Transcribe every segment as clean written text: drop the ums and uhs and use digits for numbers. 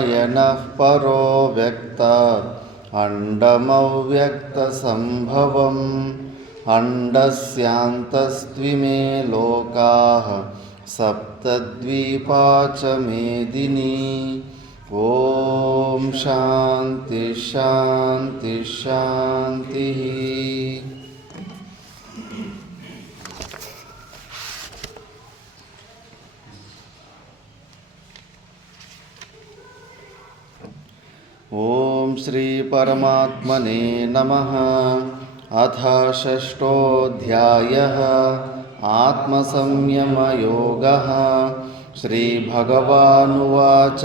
नारायणः परो व्यक्त अण्डमव्यक्तसम्भवम् अण्डस्यान्तस्त्विमे लोकाः सप्तद्वीपा च मेदिनी। ॐ शान्ति शान्ति शान्तिः। ॐ श्री परमात्मने नमः। अथ षष्ठोऽध्यायः आत्मसंयमयोगः। श्रीभगवानुवाच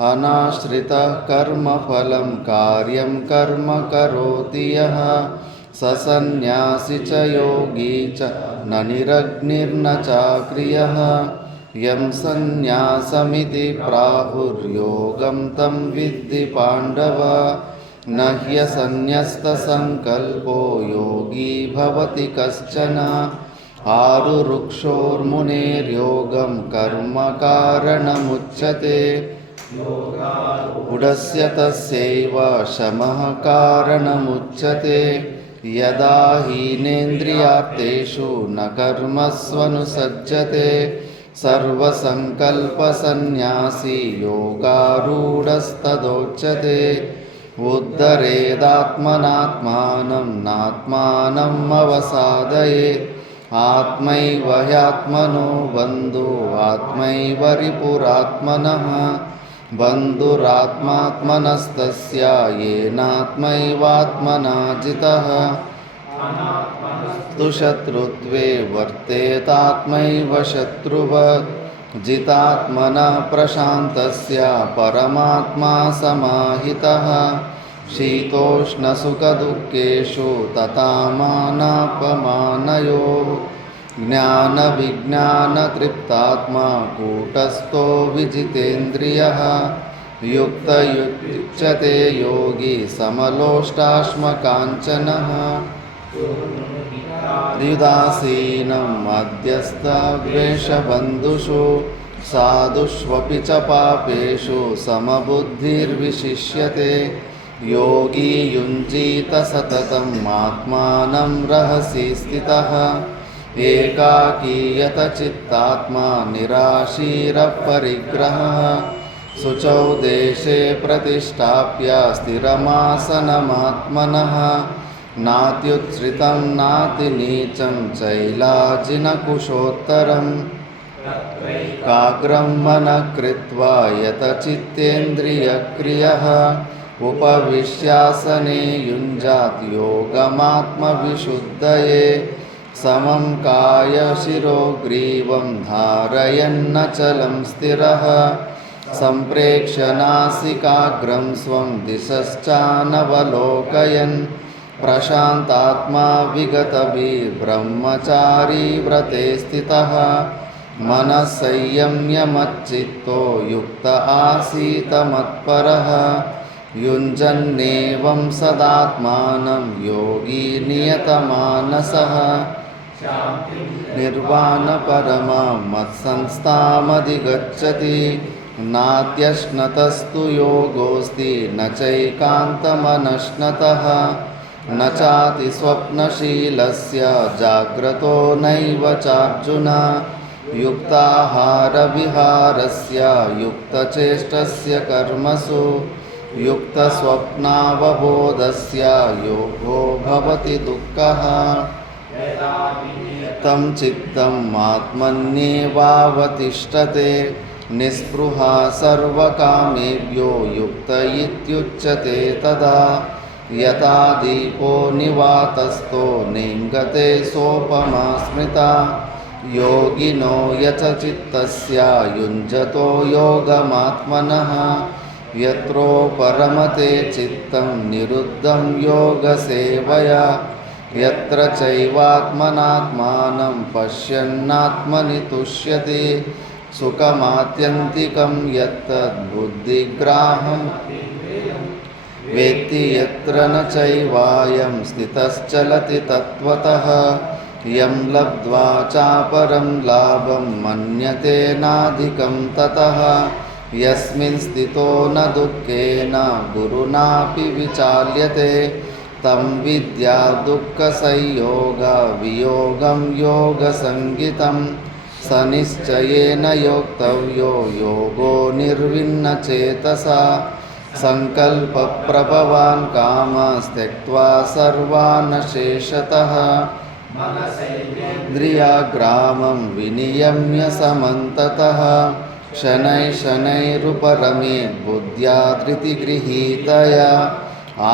अनाश्रितः कर्मफलं कार्यं कर्म करोति यः स सन्न्यासी च योगी च न निरग्निर्न चाक्रियः। यं सन्न्यासमिति प्राहुर्योगं तं विद्धि पाण्डव। न ह्यसन्न्यस्तसङ्कल्पो योगी भवति कश्चन। आरुरुक्षोर्मुनेर्योगं कर्म कारणमुच्यते। गुढस्य तस्यैव शमः कारणमुच्यते। यदा हीनेन्द्रियार्थेषु न कर्मस्वनुसज्जते सर्वसङ्कल्पसन्न्यासी योगारूढस्तदोच्यते। उद्धरेदात्मनात्मानं नात्मानम् अवसादयेत्। आत्मैव ह्यात्मनो बन्धुः आत्मैव रिपुरात्मनः। बन्धुरात्मात्मनस्तस्य येनात्मैवात्मना जितः। तु शत्रुत्वे वर्तेतात्मैव शत्रुवत्। जितात्मनः प्रशान्तस्य परमात्मा समाहितः। शीतोष्णसुखदुःखेषु तथा मानापमानयोः। ज्ञानविज्ञानतृप्तात्मा कूटस्थो विजितेन्द्रियः। युक्तयुच्यते योगी समलोष्टाश्मकाञ्चनः। उदासीनं मध्यस्थद्वेषबन्धुषु साधुष्वपि च पापेषु समबुद्धिर्विशिष्यते। योगी युञ्जीत सततम् आत्मानं रहसि स्थितः। एकाकी यतचित्तात्मा निराशीरपरिग्रहः। शुचौ देशे प्रतिष्ठाप्य स्थिरमासनमात्मनः। नात्युच्छ्रितं नातिनीचं चैलाजिनकुशोत्तरम्। काग्रं मनः कृत्वा यतचित्तेन्द्रियक्रियः। उपविश्यासने युञ्जात् योगमात्मविशुद्धये। समं कायशिरो ग्रीवं धारयन्नचलं स्थिरः। सम्प्रेक्ष्य नासिकाग्रं स्वं दिशश्चानवलोकयन्। प्रशान्तात्मा विगतभिर्ब्रह्मचारी व्रते स्थितः। मनः संयम्य मच्चित्तो युक्त आसीत मत्परः। युञ्जन्नेवं सदात्मानं योगी नियतमानसः। निर्वाणपरमां मत्संस्थामधिगच्छति। नात्यश्नतस्तु योगोऽस्ति न चैकान्तमनश्नतः। न चातिस्वप्नशीलस्य जाग्रतो नैव चार्जुन। युक्ताहारविहारस्य युक्तचेष्टस्य कर्मसु। युक्तस्वप्नावबोधस्य योगो भवति दुःखः। तं चित्तम् आत्मन्येवावतिष्ठते। निःस्पृहा सर्वकामेभ्यो युक्त इत्युच्यते तदा। यथा दीपो निवातस्थो नेङ्गते सोपमा स्मृता। योगिनो यतचित्तस्य युञ्जतो योगमात्मनः। यत्रोपरमते चित्तं निरुद्धं योगसेवया। यत्र चैवात्मनात्मानं पश्यन्नात्मनि तुष्यति। सुखमात्यन्तिकं यत्तद्बुद्धिग्राह्यं वेत्ति यत्र न चैवायं स्थितश्चलति तत्त्वतः। यं लब्ध्वा चापरं लाभं मन्यते नाधिकं ततः। यस्मिन् स्थितो न दुःखेन गुरुणापि विचाल्यते तं विद्या दुःखसंयोगवियोगं योगसंज्ञितं स निश्चयेन योक्तव्यो योगो निर्विण्णचेतसा संकल्पप्रभवान् कामस्त्यक्त्वा सर्वान् शेषतः मनसैन्द्रियाग्रामं विनियम्य समन्ततः शनैः शनैरुपरमेत् बुद्ध्या धृतिगृहीतया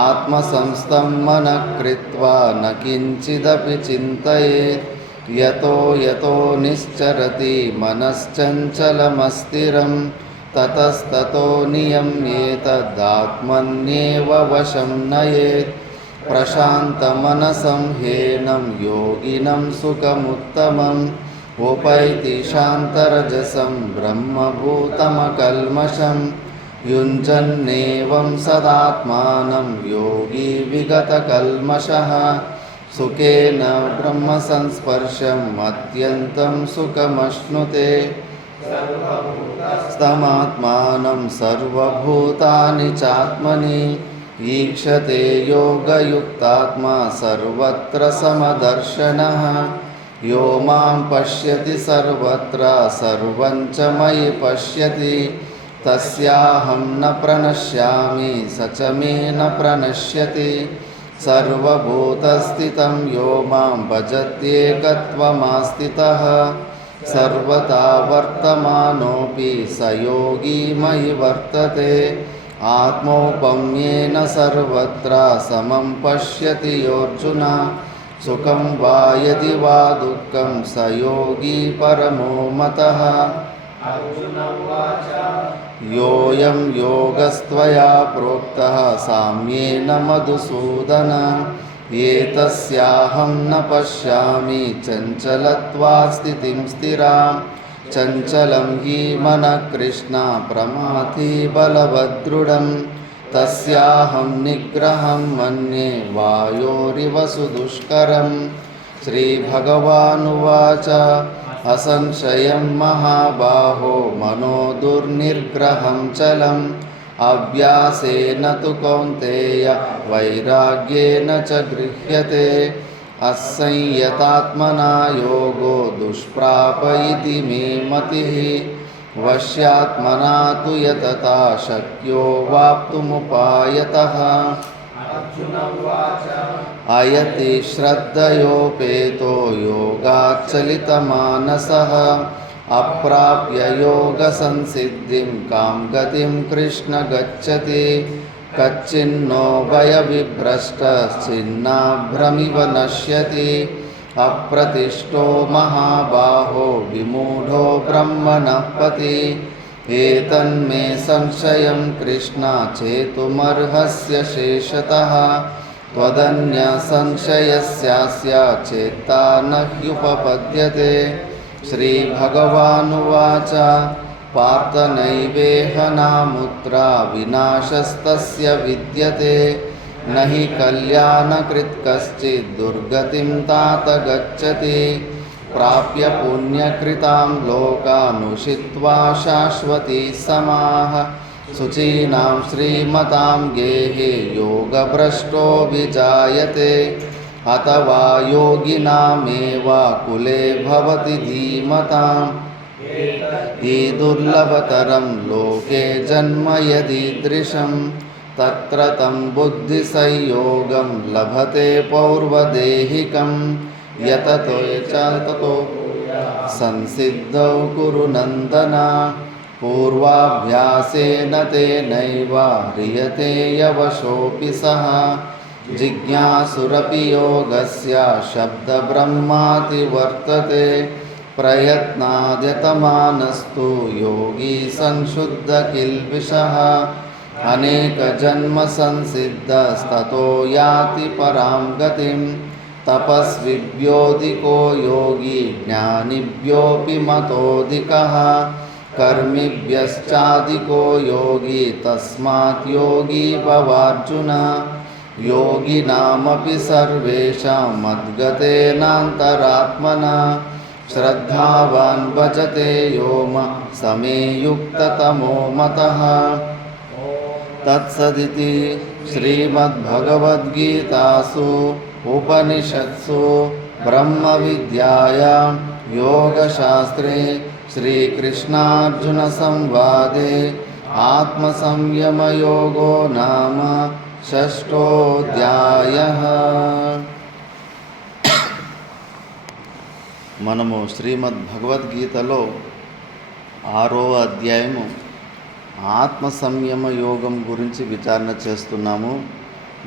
आत्मसंस्थं मनः कृत्वा न किञ्चिदपि चिन्तयेत् यतो यतो निश्चरति मनश्चञ्चलमस्थिरं ततस्ततो नियम्येतदात्मन्येव वशं नयेत् प्रशान्तमनसं ह्येनं योगिनं सुखमुत्तमम् उपैति शान्तरजसं ब्रह्मभूतमकल्मषं युञ्जन्नेवं सदात्मानं योगी विगतकल्मषः सुखेन ब्रह्मसंस्पर्शम् अत्यन्तं सुखमश्नुते स्तमात्मानं सर्वभूतानि चात्मनि ईक्षते योगयुक्तात्मा सर्वत्र समदर्शनः यो मां पश्यति सर्वत्र सर्वं च मयि पश्यति तस्याहं न प्रणश्यामि स च मे न प्रणश्यति सर्वभूतस्थितं यो मां भजत्येकत्वमास्थितः सर्वथा वर्तमानोऽपि स योगी मयि वर्तते आत्मौपम्येन सर्वत्र समं पश्यति योऽर्जुन सुखं वा यदि वा दुःखं स योगी परमो मतः योऽयं योगस्त्वया प्रोक्तः साम्येन मधुसूदन एतस्याहं न पश्यामि चञ्चलत्वात् स्थितिं स्थिरां चञ्चलं हि मनः कृष्ण प्रमाथि बलवदृढं तस्याहं निग्रहं मन्ये वायोरिव सुदुष्करं श्रीभगवानुवाच असंशयं महाबाहो मनो दुर्निग्रहं चलम् अभ्यासेन तु कौन्तेय वैराग्येन च गृह्यते असंयतात्मना योगो दुष्प्राप इति मे मतिः वश्यात्मना तु यतता शक्यो वाप्तुमुपायतः अयति श्रद्धयोपेतो योगाच्चलितमानसः अप्राप्य योगसंसिद्धिं कां गतिं कृष्ण गच्छति कच्चिन्नो भयविभ्रष्टश्चिन्नाभ्रमिव नश्यति अप्रतिष्ठो महाबाहो विमूढो ब्रह्मणः पथि एतन्मे संशयं कृष्ण चेतुमर्हस्य शेषतः त्वदन्यसंशयस्यास्य चेत्ता न ह्युपपद्यते श्रीभगवानुवाच पार्थ नैवेह नामुत्रा विनाशस्तस्य विद्यते न हि कल्याणकृत् कश्चित् दुर्गतिं तात गच्छति प्राप्य पुण्यकृतां लोकानुषित्वा शाश्वती समाः शुचीनां श्रीमतां गेहे योगभ्रष्टो विजायते अथवा योगिनामेव कुले भवति धीमताम् हि दुर्लभतरं लोके जन्म यदीदृशं तत्र तं बुद्धिसंयोगं लभते पौर्वदेहिकं यततो च ततो संसिद्धौ कुरु नन्दन पूर्वाभ्यासेन तेनैव ह्रियते यवशोऽपि सः जिज्ञासुरपि योगस्य शब्दब्रह्माति वर्तते प्रयत्नाद्यतमानस्तु योगी संशुद्धकिल्बिषः अनेकजन्मसंसिद्धस्ततो याति परां गतिं तपस्विभ्योऽधिको योगी ज्ञानिभ्योऽपि मतोऽधिकः कर्मिभ्यश्चाधिको योगी तस्मात् योगी भवार्जुन योगिनामपि सर्वेषां मद्गतेनान्तरात्मना శ్రద్ధావాన్ భజతే యో సమే యుక్తతమో మతః. తత్సదితి శ్రీమద్భగవద్గీతాసు ఉపనిషత్సు బ్రహ్మ విద్యాయాం యోగశాస్త్రే శ్రీకృష్ణార్జున సంవాదే ఆత్మసంయమయోగో నామ షష్ఠోధ్యాయః. మనము శ్రీమద్భగవద్గీతలో 6వ అధ్యాయము ఆత్మ సంయమ యోగం గురించి విచారణ చేస్తున్నాము.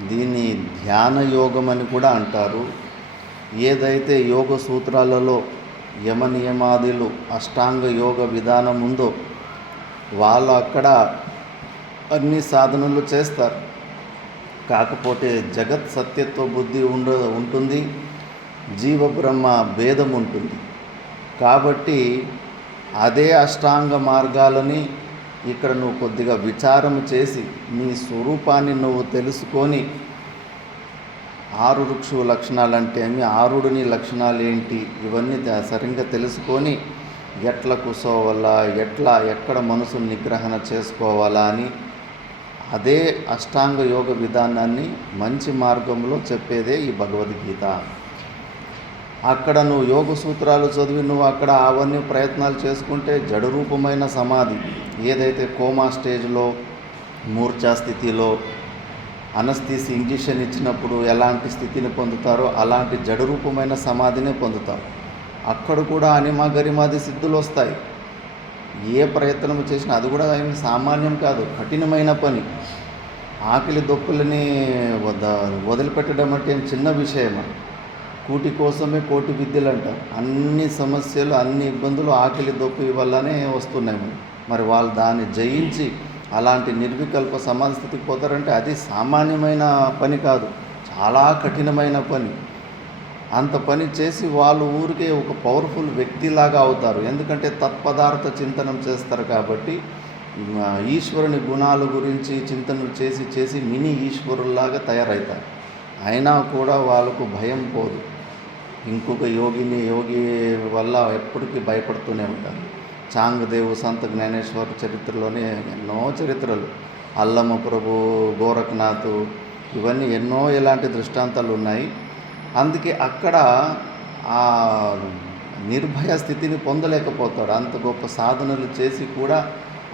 దీన్ని ధ్యాన యోగం అని కూడా అంటారు. ఏదైతే యోగ సూత్రాలలో యమ నియమాదులు అష్టాంగ యోగ విధానం ఉందో వాళ్ళు అక్కడ అన్ని సాధనలు చేస్తారు. కాకపోతే జగత్ సత్యత్వ బుద్ధి ఉంటుంది, జీవ బ్రహ్మ భేదం ఉంటుంది. కాబట్టి అదే అష్టాంగ మార్గాలని ఇక్కడ నువ్వు కొద్దిగా విచారం చేసి నీ స్వరూపాన్ని నువ్వు తెలుసుకొని ఆరురుక్షు లక్షణాలు అంటే ఏమి, ఆరుడిని లక్షణాలు ఏంటి, ఇవన్నీ సరిగ్గా తెలుసుకొని ఎట్లా కూర్చోవాలా, ఎక్కడ మనసును నిగ్రహణ చేసుకోవాలా అని అదే అష్టాంగ యోగ విధానాన్ని మంచి మార్గంలో చెప్పేదే ఈ భగవద్గీత. అక్కడ నువ్వు యోగ సూత్రాలు చదివి నువ్వు అక్కడ అవన్నీ ప్రయత్నాలు చేసుకుంటే జడరూపమైన సమాధి, ఏదైతే కోమా స్టేజ్లో మూర్ఛా స్థితిలో అనస్థీసి ఇంజెక్షన్ ఇచ్చినప్పుడు ఎలాంటి స్థితిని పొందుతారో అలాంటి జడరూపమైన సమాధినే పొందుతారు. అక్కడ కూడా అనిమ గరిమాది సిద్ధులు వస్తాయి. ఏ ప్రయత్నం చేసినా అది కూడా ఏమి సామాన్యం కాదు, కఠినమైన పని. ఆకలి దొప్పులని వదిలిపెట్టడం అంటే ఏం చిన్న విషయమా? కూటి కోసమే కోటి విద్యలు అంటారు. అన్ని సమస్యలు అన్ని ఇబ్బందులు ఆకలి దొప్పి వల్లనే వస్తున్నాయి. మరి వాళ్ళు దాన్ని జయించి అలాంటి నిర్వికల్ప సమాధి స్థితికి పోతారంటే అది సామాన్యమైన పని కాదు, చాలా కఠినమైన పని. అంత పని చేసి వాళ్ళు ఊరికే ఒక పవర్ఫుల్ వ్యక్తిలాగా అవుతారు. ఎందుకంటే తత్పదార్థ చింతనం చేస్తారు కాబట్టి ఈశ్వరుని గుణాల గురించి చింతనలు చేసి చేసి మినీ ఈశ్వరుల్లాగా తయారవుతారు. అయినా కూడా వాళ్ళకు భయం పోదు. ఇంకొక యోగి వల్ల ఎప్పటికీ భయపడుతూనే ఉంటారు. చాంగదేవు సంత జ్ఞానేశ్వర చరిత్రలోనే ఎన్నో చరిత్రలు, అల్లమ ప్రభు, గోరఖనాథ్, ఇవన్నీ ఎన్నో ఇలాంటి దృష్టాంతాలు ఉన్నాయి. అందుకే అక్కడ ఆ నిర్భయ స్థితిని పొందలేకపోతాడు. అంత గొప్ప సాధనలు చేసి కూడా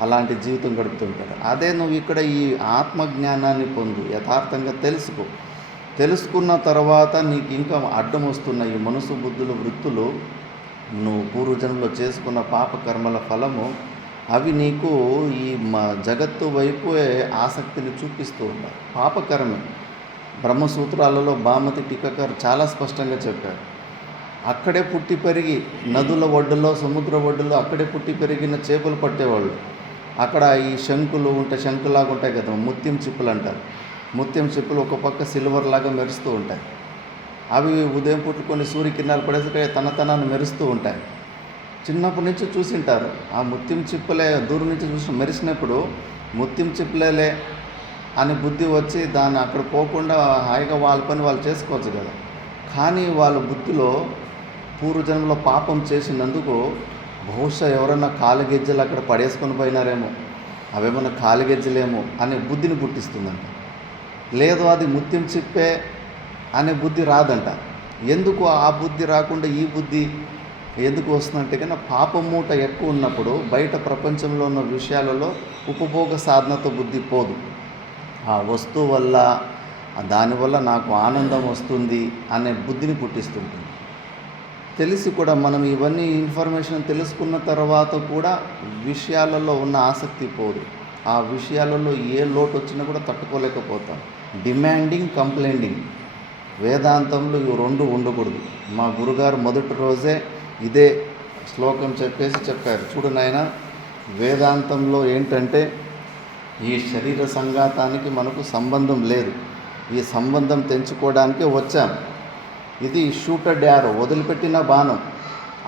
అలాంటి జీవితం గడుపుతుంటాడు. అదే నువ్వు ఇక్కడ ఈ ఆత్మజ్ఞానాన్ని పొందు, యథార్థంగా తెలుసుకున్న తర్వాత నీకు ఇంకా అడ్డం వస్తున్న ఈ మనసు బుద్ధులు వృత్తులు, నువ్వు పూర్వజన్మలో చేసుకున్న పాపకర్మల ఫలము, అవి నీకు ఈ జగత్తు వైపు ఆసక్తిని చూపిస్తూ ఉంటాయి. పాపకర్మే. బ్రహ్మసూత్రాలలో బామతి టీకాకర్ చాలా స్పష్టంగా చెప్పారు. అక్కడే పుట్టి పెరిగి నదుల ఒడ్డులో, సముద్ర ఒడ్డులో అక్కడే పుట్టి పెరిగిన చేపలు పట్టేవాళ్ళు. అక్కడ ఈ శంకులు శంకులాగా ఉంటాయి కదా, ముత్యం చిప్పులు అంటారు. ముత్యం చిప్పులు ఒక పక్క సిల్వర్ లాగా మెరుస్తూ ఉంటాయి. అవి ఉదయం పూట కొన్ని సూర్యకిరణాలు పడేసరికి తనని మెరుస్తూ ఉంటాయి. చిన్నప్పటి నుంచి చూసింటారు. ఆ ముత్యం చిప్పులే దూరం నుంచి చూసి మెరిసినప్పుడు ముత్యం చిప్పులేలే అని బుద్ధి వచ్చి దాన్ని అక్కడ పోకుండా హాయిగా వాళ్ళ పని వాళ్ళు చేసుకోవచ్చు కదా. కానీ వాళ్ళ బుద్ధిలో పూర్వజన్మలో పాపం చేసినందుకు బహుశా ఎవరన్నా కాలుగెజ్జలు అక్కడ పడేసుకొని పోయినారేమో, అవేమన్నా కాలుగెజ్జలేమో అనే బుద్ధిని పుట్టిస్తుందంట. లేదు అది ముత్యం చిప్పే అనే బుద్ధి రాదంట. ఎందుకు ఆ బుద్ధి రాకుండా ఈ బుద్ధి ఎందుకు వస్తుందంటే కన్నా పాపం మూట ఎక్కువ ఉన్నప్పుడు బయట ప్రపంచంలో ఉన్న విషయాలలో ఉపభోగ సాధనతో బుద్ధి పోదు. ఆ వస్తువు వల్ల దానివల్ల నాకు ఆనందం వస్తుంది అనే బుద్ధిని పుట్టిస్తుంటుంది. తెలిసి కూడా మనం ఇవన్నీ ఇన్ఫర్మేషన్ తెలుసుకున్న తర్వాత కూడా విషయాలలో ఉన్న ఆసక్తి పోదు. ఆ విషయాలలో ఏ లోటు వచ్చినా కూడా తట్టుకోలేకపోతాం. డిమాండింగ్, కంప్లైంటింగ్. వేదాంతంలో ఇవి రెండు ఉండకూడదు. మా గురుగారు మొదటి రోజే ఇదే శ్లోకం చెప్పారు. చూడు నాయన, వేదాంతంలో ఏంటంటే ఈ శరీర సంఘాతానికి మనకు సంబంధం లేదు. ఈ సంబంధం తెంచుకోవడానికే వచ్చాం. ఇది షూటెడ్ యారో, వదిలిపెట్టిన బాణం.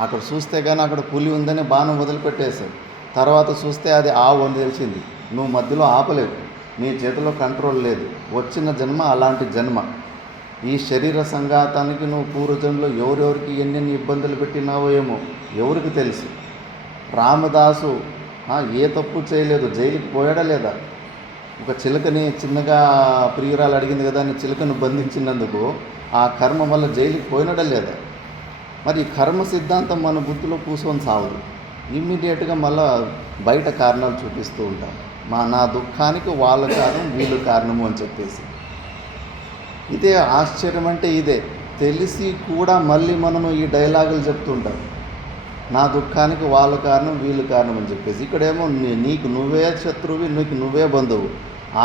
అక్కడ చూస్తే కానీ అక్కడ పులి ఉందని బాణం వదిలిపెట్టేశారు. తర్వాత చూస్తే అది ఆవు అని తెలిసింది. నువ్వు మధ్యలో ఆపలేవు, నీ చేతిలో కంట్రోల్ లేదు. వచ్చిన జన్మ అలాంటి జన్మ. ఈ శరీర సంఘాతానికి నువ్వు పూర్వజన్మలో ఎవరెవరికి ఎన్నెన్ని ఇబ్బందులు పెట్టినావో ఏమో ఎవరికి తెలుసు. రామదాసు ఏ తప్పు చేయలేదు, జైలుకి పోయాడా లేదా? ఒక చిలుకని చిన్నగా ప్రియురాలు అడిగింది కదా అని చిలుకను బంధించినందుకు ఆ కర్మ వల్ల జైలుకి పోయినాడా లేదా? మరి ఈ కర్మ సిద్ధాంతం మన బుద్ధిలో కూర్చొని సావదు. ఇమ్మీడియట్గా మళ్ళీ బయట కారణాలు చూపిస్తూ ఉంటాం. నా దుఃఖానికి వాళ్ళ కారణం, వీళ్ళు కారణము అని చెప్పేసి. ఇదే ఆశ్చర్యం అంటే ఇదే. తెలిసి కూడా మళ్ళీ మనము ఈ డైలాగులు చెప్తుంటాం. నా దుఃఖానికి వాళ్ళ కారణం, వీళ్ళు కారణం అని చెప్పేసి. ఇక్కడేమో నీకు నువ్వే శత్రువు, నీకు నువ్వే బంధువు.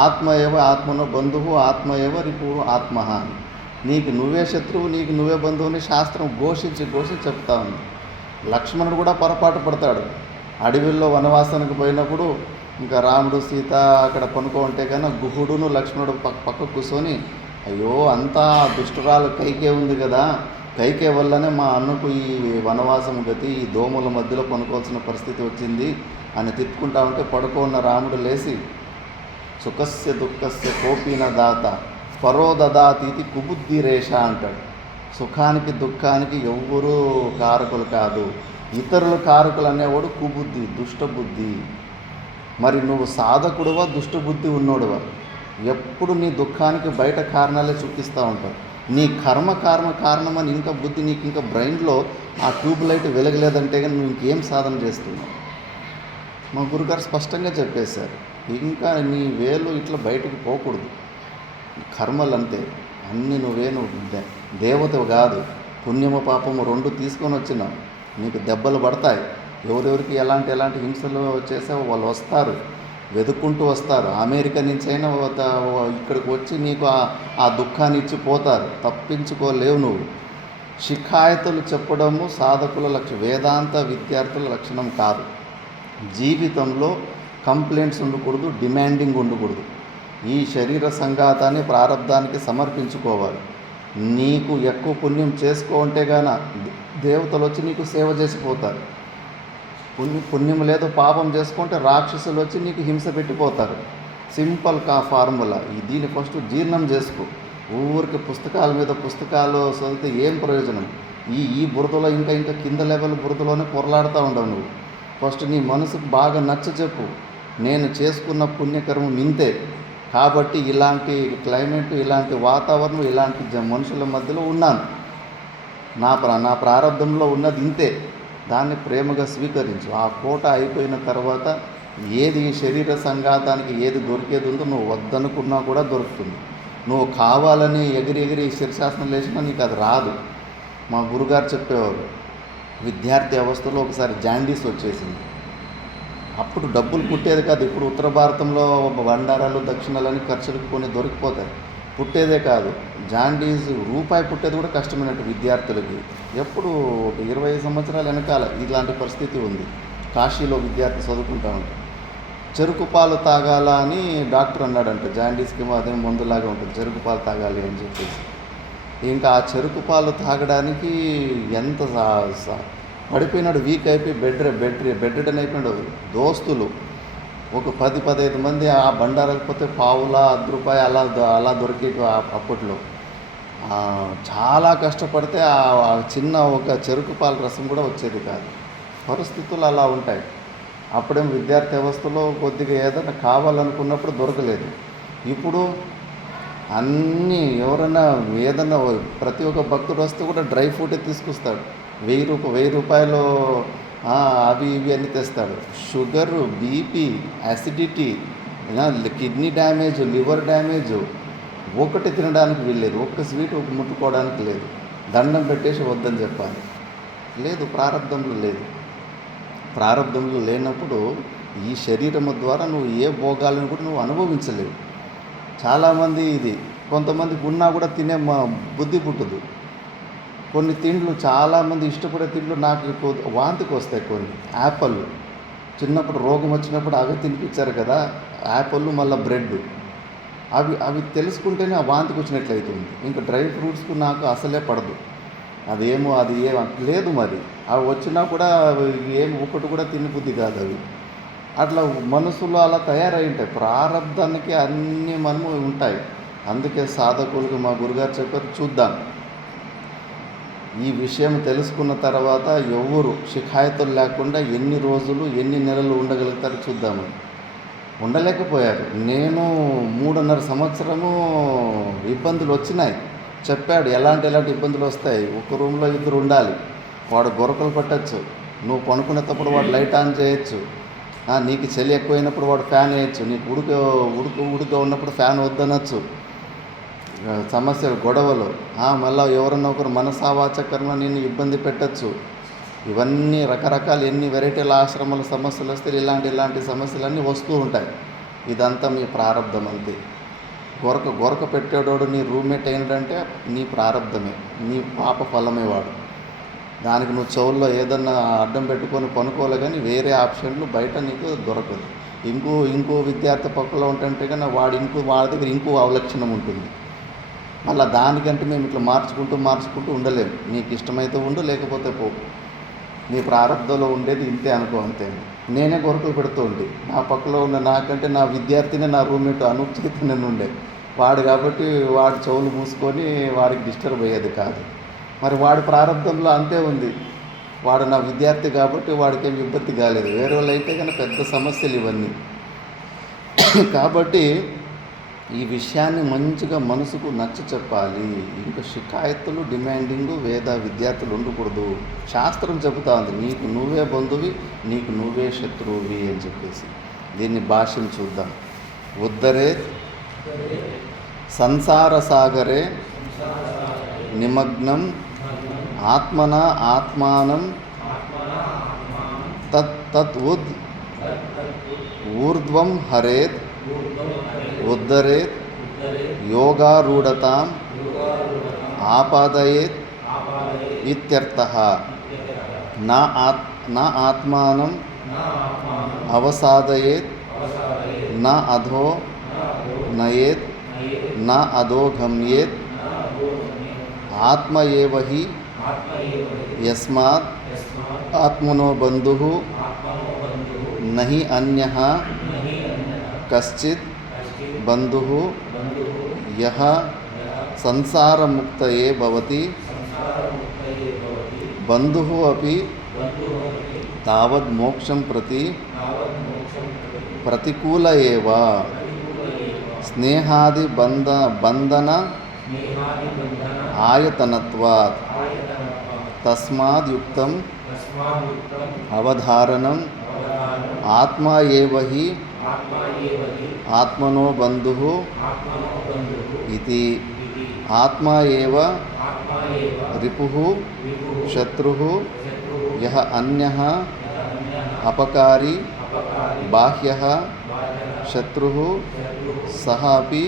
ఆత్మ ఏవ ఆత్మనో బంధువు, ఆత్మ ఏవ రిపువు ఆత్మ. నీకు నువ్వే శత్రువు, నీకు నువ్వే బంధువుని శాస్త్రం ఘోషించి చెప్తా ఉంది. లక్ష్మణుడు కూడా పొరపాటు పడతాడు. అడవిలో వనవాసానికి పోయినప్పుడు ఇంకా రాముడు సీత అక్కడ పనుకో కానీ గుహుడును లక్ష్మణుడు పక్క కూర్చొని, అయ్యో అంతా దుష్టురాలు కైకే ఉంది కదా, కైకే వల్లనే మా అన్నకు ఈ వనవాసం గతి, ఈ దోమల మధ్యలో పనుకోవాల్సిన పరిస్థితి వచ్చింది అని తిట్టుకుంటా ఉంటే పడుకున్న రాముడు లేచి, సుఖస్య దుఃఖస్య కోపిన దాత పరో దదాతీతి కుబుద్ధి రేష అంటాడు. సుఖానికి దుఃఖానికి ఎవ్వరూ కారకులు కాదు, ఇతరుల కారకులు అనేవాడు కుబుద్ధి, దుష్టబుద్ధి. మరి నువ్వు సాధకుడువా, దుష్టబుద్ధి ఉన్నోడువా? ఎప్పుడు నీ దుఃఖానికి బయట కారణాలే చూపిస్తూ ఉంటావు. నీ కారణమని ఇంకా బుద్ధి నీకు ఇంకా బ్రెయిన్లో ఆ ట్యూబ్ లైట్ వెలగలేదంటే కానీ నువ్వు ఇంకేం సాధన చేస్తున్నావు? మా గురుగారు స్పష్టంగా చెప్పేశారు, ఇంకా నీ వేలు ఇట్లా బయటకు పోకూడదు. కర్మలు అంతే, అన్నీ నువ్వు దేవతవు కాదు. పుణ్యము పాపము రెండు తీసుకొని వచ్చినావు. నీకు దెబ్బలు పడతాయి. ఎవరెవరికి ఎలాంటి హింసలు చేసావో వాళ్ళు వస్తారు, వెతుక్కుంటూ వస్తారు. అమెరికా నుంచి అయినా ఇక్కడికి వచ్చి నీకు ఆ దుఃఖాన్ని ఇచ్చి పోతారు. తప్పించుకోలేవు నువ్వు. షికాయతులు చెప్పడము సాధకుల లక్షణం, వేదాంత విద్యార్థుల లక్షణం కాదు. జీవితంలో కంప్లైంట్స్ ఉండకూడదు, డిమాండింగ్ ఉండకూడదు. ఈ శరీర సంఘాతాన్ని ప్రారంధానికి సమర్పించుకోవాలి. నీకు ఎక్కువ పుణ్యం చేసుకోంటే గాన దేవతలు వచ్చి నీకు సేవ చేసిపోతారు. పుణ్యం లేదు పాపం చేసుకుంటే రాక్షసులు వచ్చి నీకు హింస పెట్టిపోతారు. Simple formula. దీన్ని ఫస్ట్ జీర్ణం చేసుకో. ఊరికి పుస్తకాల మీద పుస్తకాలు చదివితే ఏం ప్రయోజనం? ఈ బురదలో ఇంకా కింద లెవెల్ బురదలోనే పొరలాడుతూ ఉండవు. నువ్వు ఫస్ట్ నీ మనసుకు బాగా నచ్చచెప్పు, నేను చేసుకున్న పుణ్యకర్మం ఇంతే కాబట్టి ఇలాంటి క్లైమేట్, ఇలాంటి వాతావరణం, ఇలాంటి మనుషుల మధ్యలో ఉన్నాను, నా ప్రారంభంలో ఉన్నది ఇంతే, దాన్ని ప్రేమగా స్వీకరించు. ఆ కోట అయిపోయిన తర్వాత ఏది ఈ శరీర సంఘాతానికి ఏది దొరికేది ఉందో నువ్వు వద్దనుకున్నా కూడా దొరుకుతుంది. నువ్వు కావాలని ఎగిరి శీర్షాసనం లేచినా నీకు అది రాదు. మా గురుగారు చెప్పేవారు, విద్యార్థి అవస్థలో ఒకసారి జాండీస్ వచ్చేసింది. అప్పుడు డబ్బులు పుట్టేది కాదు. ఇప్పుడు ఉత్తర భారతంలో బండారాలు దక్షిణాలని ఖర్చులకు కొన్ని దొరికిపోతాయి. పుట్టేదే కాదు, జాండీస్ రూపాయి పుట్టేది కూడా కష్టమైనట్టు విద్యార్థులకి. ఎప్పుడు 20 సంవత్సరాల వెనకాల ఇలాంటి పరిస్థితి ఉంది. కాశీలో విద్యార్థి చదువుకుంటా ఉంటాడు. చెరుకు పాలు తాగాల అని డాక్టర్ అన్నాడంట. జాండీస్కి అదే మందులాగా ఉంటుంది, చెరుకు పాలు తాగాలి అని చెప్పేసి. ఇంకా ఆ చెరుకు పాలు తాగడానికి ఎంత పడిపోయినాడు, వీక్ అయిపోయి బెడ్ అయిపోయినాడు. దోస్తులు ఒక 10-15 మంది ఆ బండారాలకు పోతే పావులా ₹1 అలా దొరికేవి అప్పట్లో. చాలా కష్టపడితే ఆ చిన్న ఒక చెరుకు పాల రసం కూడా వచ్చేది కాదు. పరిస్థితులు అలా ఉంటాయి. అప్పుడేం విద్యార్థి వ్యవస్థలో కొద్దిగా ఏదైనా కావాలనుకున్నప్పుడు దొరకలేదు. ఇప్పుడు అన్నీ ఎవరైనా ఏదన్నా ప్రతి ఒక్క భక్తుడు వస్తే కూడా డ్రై ఫ్రూటే తీసుకొస్తాడు. ₹1000 అవి ఇవి అన్నీ తెస్తాడు. Sugar, BP, acidity, kidney damage, liver damage, ఒకటి తినడానికి వీల్లేదు, ఒక్క స్వీట్ ముట్టుకోవడానికి లేదు. దండం పెట్టేసి వద్దని చెప్పాలి. లేదు, ప్రారంధంలో లేదు. ప్రారంధంలో లేనప్పుడు ఈ శరీరము ద్వారా నువ్వు ఏ భోగాలను కూడా నువ్వు అనుభవించలేవు. చాలామంది కొంతమందికి ఉన్నా కూడా తినే బుద్ధి పుట్టదు. కొన్ని తిండ్లు చాలామంది ఇష్టపడే తిండ్లు నాకు వాంతికి వస్తాయి. కొన్ని యాపిల్ చిన్నప్పుడు రోగం వచ్చినప్పుడు అవి తినిపించారు కదా, యాపిల్ మళ్ళీ బ్రెడ్, అవి తెలుసుకుంటేనే ఆ వాంతికి వచ్చినట్లు అవుతుంది. ఇంకా డ్రై ఫ్రూట్స్కు నాకు అసలే పడదు. అది లేదు. మరి అవి వచ్చినా కూడా ఒకటి కూడా తినబుద్ధి కాదు. అవి అట్లా మనసులో అలా తయారై ఉంటాయి. ప్రారంధానికి అన్నీ మనము ఉంటాయి. అందుకే సాధకులకు మా గురుగారు చెప్పారు, చూద్దాం ఈ విషయం తెలుసుకున్న తర్వాత ఎవరు షికాయతులు లేకుండా ఎన్ని రోజులు ఎన్ని నెలలు ఉండగలుగుతారో చూద్దామని. ఉండలేకపోయారు. నేను 3.5 సంవత్సరము ఇబ్బందులు వచ్చినాయి. చెప్పాడు ఎలాంటి ఇబ్బందులు వస్తాయి. ఒక రూమ్లో 2 ఉండాలి. వాడు గొరకలు పట్టచ్చు. నువ్వు పనుకునేటప్పుడు వాడు లైట్ ఆన్ చేయొచ్చు. నీకు చలి ఎక్కువైనప్పుడు వాడు ఫ్యాన్ వేయచ్చు. నీకు ఉడుక ఉన్నప్పుడు ఫ్యాన్ వద్దనొచ్చు. సమస్యలు, గొడవలు, మళ్ళీ ఎవరన్నా ఒకరు మనసావాచకరంగా నిన్ను ఇబ్బంది పెట్టచ్చు. ఇవన్నీ రకరకాల ఎన్ని వెరైటీల ఆశ్రమాల సమస్యలు వస్తే ఇలాంటి సమస్యలన్నీ వస్తూ ఉంటాయి. ఇదంతా మీ ప్రారంధం అంతే. గొరక పెట్టేటోడు నీ రూమ్మేట్ అయినడంటే నీ ప్రారంధమే, నీ పాప ఫలమే వాడు. దానికి నువ్వు చెవుల్లో ఏదన్నా అడ్డం పెట్టుకొని పనుకోలే, కానీ వేరే ఆప్షన్లు బయట నీకు దొరకదు. ఇంకో విద్యార్థి పక్కలో ఉంటుంటే కానీ వాడి దగ్గర ఇంకో అవలక్షణం ఉంటుంది. మళ్ళీ దానికంటే మేము ఇట్లా మార్చుకుంటూ ఉండలేము. నీకు ఇష్టమైతే ఉండు, లేకపోతే పో. నీ ప్రారంభంలో ఉండేది ఇంతే అనుకో, అంతే. నేనే గొరకలు పెడుతూ ఉంటే నా పక్కలో ఉన్న నాకంటే నా విద్యార్థిని నా రూమ్మేట్ అనూప్ చైతన్యన్ ఉండే వాడు, కాబట్టి వాడు చెవులు మూసుకొని వాడికి డిస్టర్బ్ అయ్యేది కాదు. మరి వాడి ప్రారంభంలో అంతే ఉంది. వాడు నా విద్యార్థి కాబట్టి వాడికి ఏమి ఇబ్బంది కాలేదు. వేరే వాళ్ళు అయితే కానీ పెద్ద సమస్యలు ఇవన్నీ. కాబట్టి ఈ విషయాన్ని మంచిగా మనసుకు నచ్చ చెప్పాలి. ఇంకా షికాయతులు, డిమాండింగు వేద విద్యార్థులు ఉండకూడదు. శాస్త్రం చెబుతా ఉంది, నీకు నువ్వే బంధువి, నీకు నువ్వే శత్రువువి అని చెప్పేసి. దీన్ని భాషను చూద్దాం. ఉద్ధరే సంసార సాగరే నిమగ్నం ఆత్మన ఆత్మానం తత్ ఊర్ధ్వం హరేత్ ఉద్ధరేత్ యోగారూఢతాం ఆపాదయేత్ ఇత్యర్థః. నా ఆత్మానం అవసాదయేత్, నా అధో నయేత్, నా అధోగమ్యేత్. ఆత్మ ఏవ హి యస్మాత్ ఆత్మనో బంధుః నహి అన్యః కశ్చిత్ బంధుః యః సంసారముక్తయే భవతి బంధుః అపి తావద్ మోక్షం ప్రతి ప్రతికూల ఏవ. స్నేహాది బంధన ఆయతనత్వాత్ తస్మాద్ యుక్తం అవధారణం ఆత్మా ఏవ హి ఆత్మనో బంధుః ఇతి. ఆత్మా ఏవ రిపుః శత్రుః యః అన్యః అపకారి బాహ్యః శత్రుః సహ అపి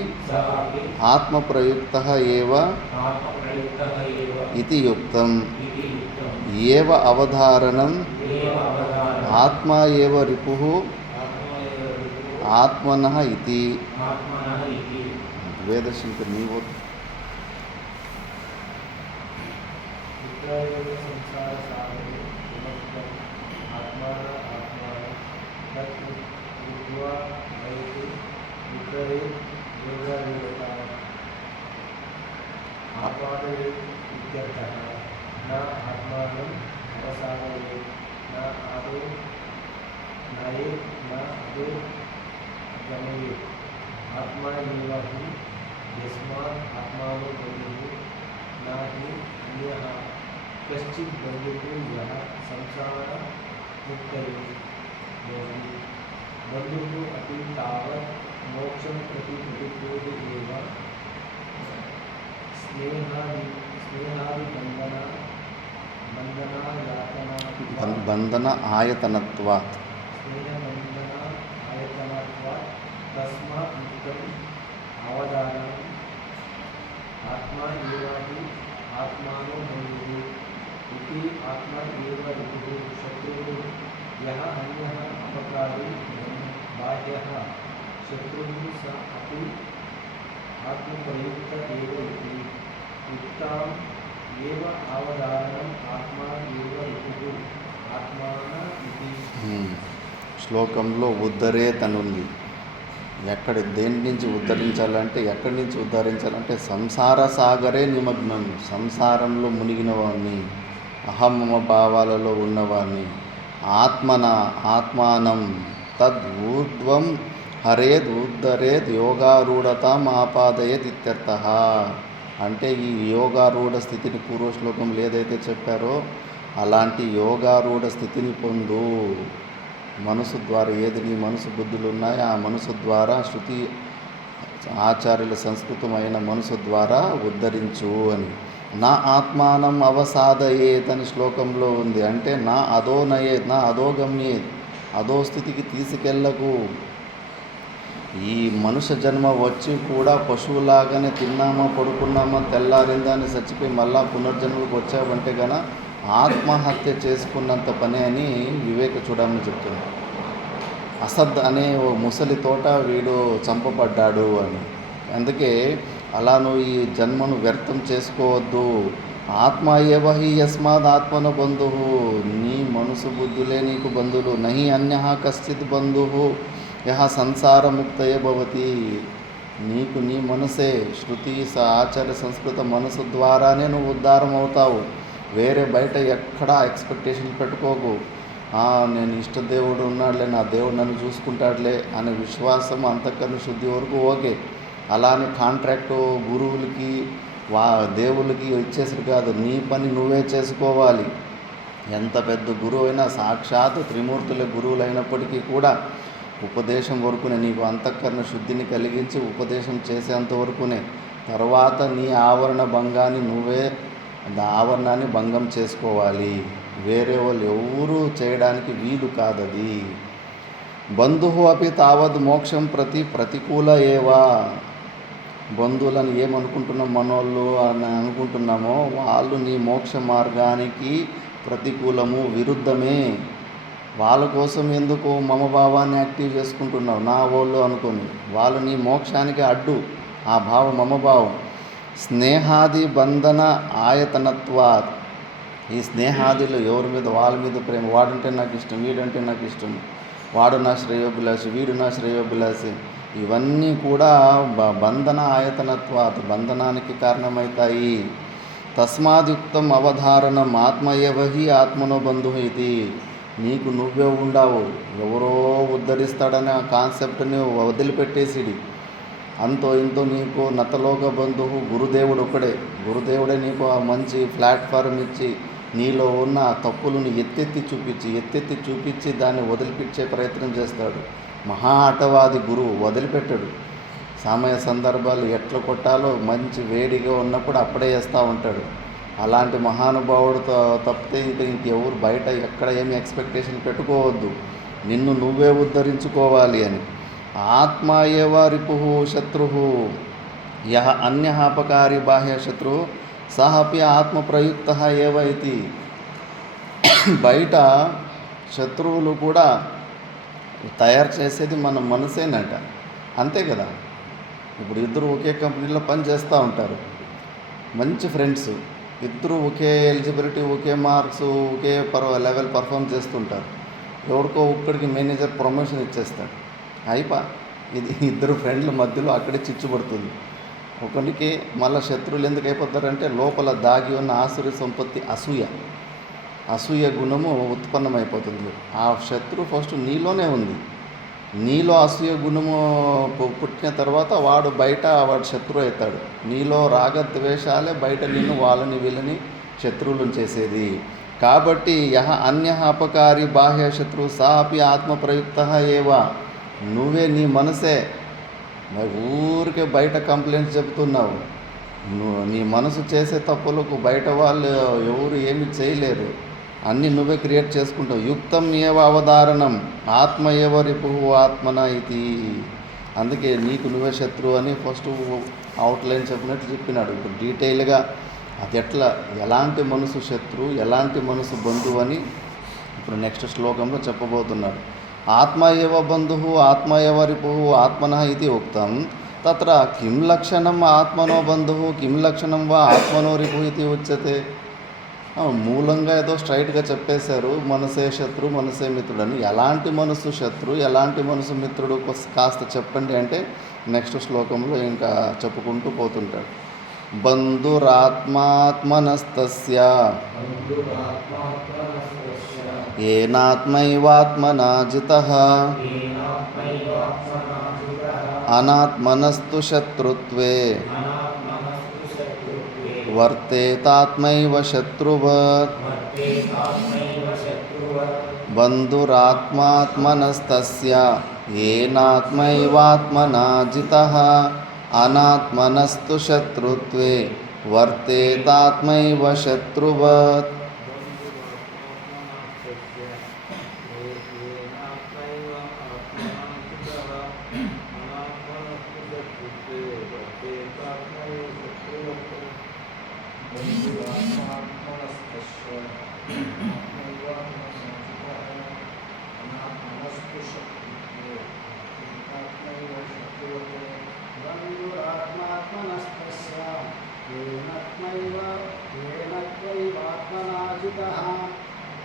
ఆత్మప్రయుక్తః ఏవ ఇతి యుక్తం. ఏవ అవధారణం ఆత్మా ఏవ రిపుః ఆత్మనః ఇతి. వేదశంకర్ నీవు आत्मा एव हि यस्मात् आत्मानो बन्धुः नाहि अन्यः कश्चित् बन्धुः यः संसारमुक्तये भवति बन्धुः अपि तावत् मोक्षं प्रति प्रतिकूल एव. బంధన ఆయతనత్వాత్ तस्मात् युक्तं अवधारणम् आत्मा एव हि आत्मानो बन्धुः इति. आत्मा एव रिपुः शत्रुः यः अन्यः अपकारी बाह्यः शत्रुः स अपि आत्मप्रयुक्त एव इति. युक्ताम् एव अवधारणम् आत्मा एव रिपुः आत्मान इति. శ్లోకంలో ఉద్ధరేత్ అనుంది. దేని నుంచి ఉద్ధరించాలంటే, ఎక్కడి నుంచి ఉద్ధరించాలంటే సంసార సాగరే నిమగ్నం, సంసారంలో మునిగిన వాడిని, అహమమ భావాలలో ఉన్నవాడిని, ఆత్మానం తద్ ఊర్ధ్వం హరేద్ ఉద్ధరేద్ యోగారూఢతాం ఆపాదయేత్ ఇత్యర్థః. అంటే ఈ యోగారూఢ స్థితిని పూర్వశ్లోకంలో ఏదైతే చెప్పారో అలాంటి యోగారూఢ స్థితిని పొందు. మనసు ద్వారా ఏది నీ మనసు బుద్ధులు ఉన్నాయో ఆ మనసు ద్వారా శృతి ఆచార్యుల సంస్కృతమైన మనసు ద్వారా ఉద్ధరించు అని. నా ఆత్మానం అవసాదయేత్ అని శ్లోకంలో ఉంది. అంటే నా అధోనయేత్, నా అధోగమ్యేత్, అధో స్థితికి తీసుకెళ్ళకు. ఈ మనుష్య జన్మ వచ్చి కూడా పశువులాగానే తిన్నామా పడుకున్నామా తెల్లారిందా అని చచ్చిపోయి మళ్ళా పునర్జన్మకు వచ్చావంటే కనుక ఆత్మహత్య చేసుకున్నంత పని అని వివేక చూడమని చెప్తుంది. అసద్ అనే ఓ ముసలి తోట వీడు చంపబడ్డాడు అని. అందుకే అలా నువ్వు ఈ జన్మను వ్యర్థం చేసుకోవద్దు. ఆత్మ ఏవహి యస్మాద్ ఆత్మన బంధువు, నీ మనసు బుద్ధులే నీకు బంధువులు. నహి అన్యః కశ్చిత్ బంధువు యహ సంసారముక్తయ భవతి. నీకు నీ మనసే శృతి ఆచార్య సంస్కృత మనసు ద్వారానే నువ్వు ఉద్ధారం అవుతావు. వేరే బయట ఎక్కడా ఎక్స్పెక్టేషన్ పెట్టుకోకు. నేను ఇష్టదేవుడు ఉన్నాడులే, నా దేవుడు నన్ను చూసుకుంటాడులే అనే విశ్వాసం అంతఃకరణ శుద్ధి వరకు ఓకే. అలానే కాంట్రాక్టు గురువులకి దేవుళ్ళకి ఇచ్చేసరి కాదు, నీ పని నువ్వే చేసుకోవాలి. ఎంత పెద్ద గురువు అయినా సాక్షాత్ త్రిమూర్తుల గురువులు అయినప్పటికీ కూడా ఉపదేశం వరకునే, నీకు అంతఃకరణ శుద్ధిని కలిగించి ఉపదేశం చేసేంత వరకునే. తర్వాత నీ ఆవరణ భంగాన్ని నువ్వే ఆవరణాన్ని భంగం చేసుకోవాలి. వేరే వాళ్ళు ఎవరూ చేయడానికి వీలు కాదది. బంధువు అపి తావద్ మోక్షం ప్రతికూల ఏవా. బంధువులను ఏమనుకుంటున్నాం మనోళ్ళు అని అనుకుంటున్నామో వాళ్ళు నీ మోక్ష మార్గానికి ప్రతికూలము, విరుద్ధమే. వాళ్ళ కోసం ఎందుకు మమభావాన్ని యాక్టివ్ చేసుకుంటున్నావు, నా వాళ్ళు అనుకొని. వాళ్ళు నీ మోక్షానికి అడ్డు, ఆ భావం మమభావం. స్నేహాది బంధన ఆయతనత్వాత్. ఈ స్నేహాదిలో ఎవరి మీద వాళ్ళ మీద ప్రేమ. వాడంటే నాకు ఇష్టం, వీడంటే నాకు ఇష్టం, వాడు నా శ్రేయోభిలాషి, వీడు నా శ్రేయోభిలాషి, ఇవన్నీ కూడా బంధన ఆయతనత్వాత్, బంధనానికి కారణమవుతాయి. తస్మాద్యుక్తం అవధారణం ఆత్మయవహి ఆత్మనో బంధు ఇది. నీకు నువ్వే ఉండవు, ఎవరో ఉద్ధరిస్తాడనే ఆ కాన్సెప్ట్ని వదిలిపెట్టేసిడి. అంతో ఇంతో నీకు నతలోక బంధువు గురుదేవుడు ఒకడే. గురుదేవుడే నీకు ఆ మంచి ప్లాట్ఫారం ఇచ్చి నీలో ఉన్న తప్పులను ఎత్తెత్తి చూపించి దాన్ని వదిలిపించే ప్రయత్నం చేస్తాడు. మహా ఆటవాది గురువు వదిలిపెట్టాడు. సమయ సందర్భాలు ఎట్లా కొట్టాలో మంచి వేడిగా ఉన్నప్పుడు అప్పుడే వేస్తూ ఉంటాడు. అలాంటి మహానుభావుడితో తప్పితే ఇంకెవరు బయట ఎక్కడ ఏమి ఎక్స్పెక్టేషన్ పెట్టుకోవద్దు. నిన్ను నువ్వే ఉద్ధరించుకోవాలి అని. ఆత్మ ఏవ రిపుః శత్రుః యః అన్యః అపకారి బాహ్య శత్రు సహ అపి ఆత్మ ప్రయుక్తః ఏవ ఇతి. బయట శత్రువులు కూడా తయారు చేసేది మన మనసేనట. అంతే కదా. ఇప్పుడు ఇద్దరు ఒకే కంపెనీలో పని చేస్తూ ఉంటారు, మంచి ఫ్రెండ్స్, ఇద్దరు ఒకే ఎలిజిబిలిటీ, ఒకే మార్క్స్, ఒకే లెవెల్ పర్ఫామ్ చేస్తుంటారు. ఎవరికో ఒక్కడికి మేనేజర్ ప్రమోషన్ ఇచ్చేస్తాడు. ఇది ఇద్దరు ఫ్రెండ్ల మధ్యలో అక్కడే చిచ్చుపడుతుంది. ఒకరికి మళ్ళీ శత్రువులు ఎందుకు అయిపోతారంటే లోపల దాగి ఉన్న ఆసురి సంపత్తి అసూయ గుణము ఉత్పన్నమైపోతుంది. ఆ శత్రువు ఫస్ట్ నీలోనే ఉంది. నీలో అసూయ గుణము పుట్టిన తర్వాత వాడు శత్రువు అవుతాడు. నీలో రాగద్వేషాలే బయట నిన్ను వాళ్ళని వీళ్ళని శత్రువులను చేసేది. కాబట్టి యహ అన్యః అపకారి బాహ్య శత్రు సా అపి ఆత్మ ప్రయుక్తః ఏవ. నువ్వే నీ మనసే ఊరికే బయట కంప్లైంట్స్ చెబుతున్నావు. నీ మనసు చేసే తప్పులకు బయట వాళ్ళు ఎవరు ఏమి చేయలేరు, అన్నీ నువ్వే క్రియేట్ చేసుకుంటావు. యుక్తం ఏవ అవధారణం ఆత్మ ఏవ రిపుః ఆత్మన ఇది. అందుకే నీకు నువ్వే శత్రువు అని ఫస్ట్ అవుట్లైన్ చెప్పినట్టు చెప్పినాడు. ఇప్పుడు డీటెయిల్గా అది ఎలాంటి మనసు శత్రువు, ఎలాంటి మనసు బంధువు అని ఇప్పుడు నెక్స్ట్ శ్లోకంలో చెప్పబోతున్నాడు. ఆత్మ ఏవ బంధుః ఆత్మ ఏవ రిపుః ఆత్మనః ఇది ఉక్తం. తత్ర కిం లక్షణం ఆత్మనో బంధుః కిం లక్షణం వా ఆత్మనో రిపుః ఇది ఉచ్యతే. మూలంగా ఏదో స్ట్రైట్గా చెప్పేశారు, మనసే శత్రు మనసే మిత్రుడు అని. ఎలాంటి మనసు శత్రు, ఎలాంటి మనసు మిత్రుడు కాస్త చెప్పండి అంటే నెక్స్ట్ శ్లోకంలో ఇంకా చెప్పుకుంటూ పోతుంటాడు. బంధురాత్మాత్మనస్తస్య ఏనాత్మైవాత్మనా జితః అనాత్మనస్తు శత్రుత్వే వర్తేతాత్మైవ శత్రువత్. బంధురాత్మాత్మనస్తస్య ఏనాత్మైవాత్మనా జితః అనాత్మనస్తు శత్రుత్వే వర్తేతాత్మైవ శత్రువత్.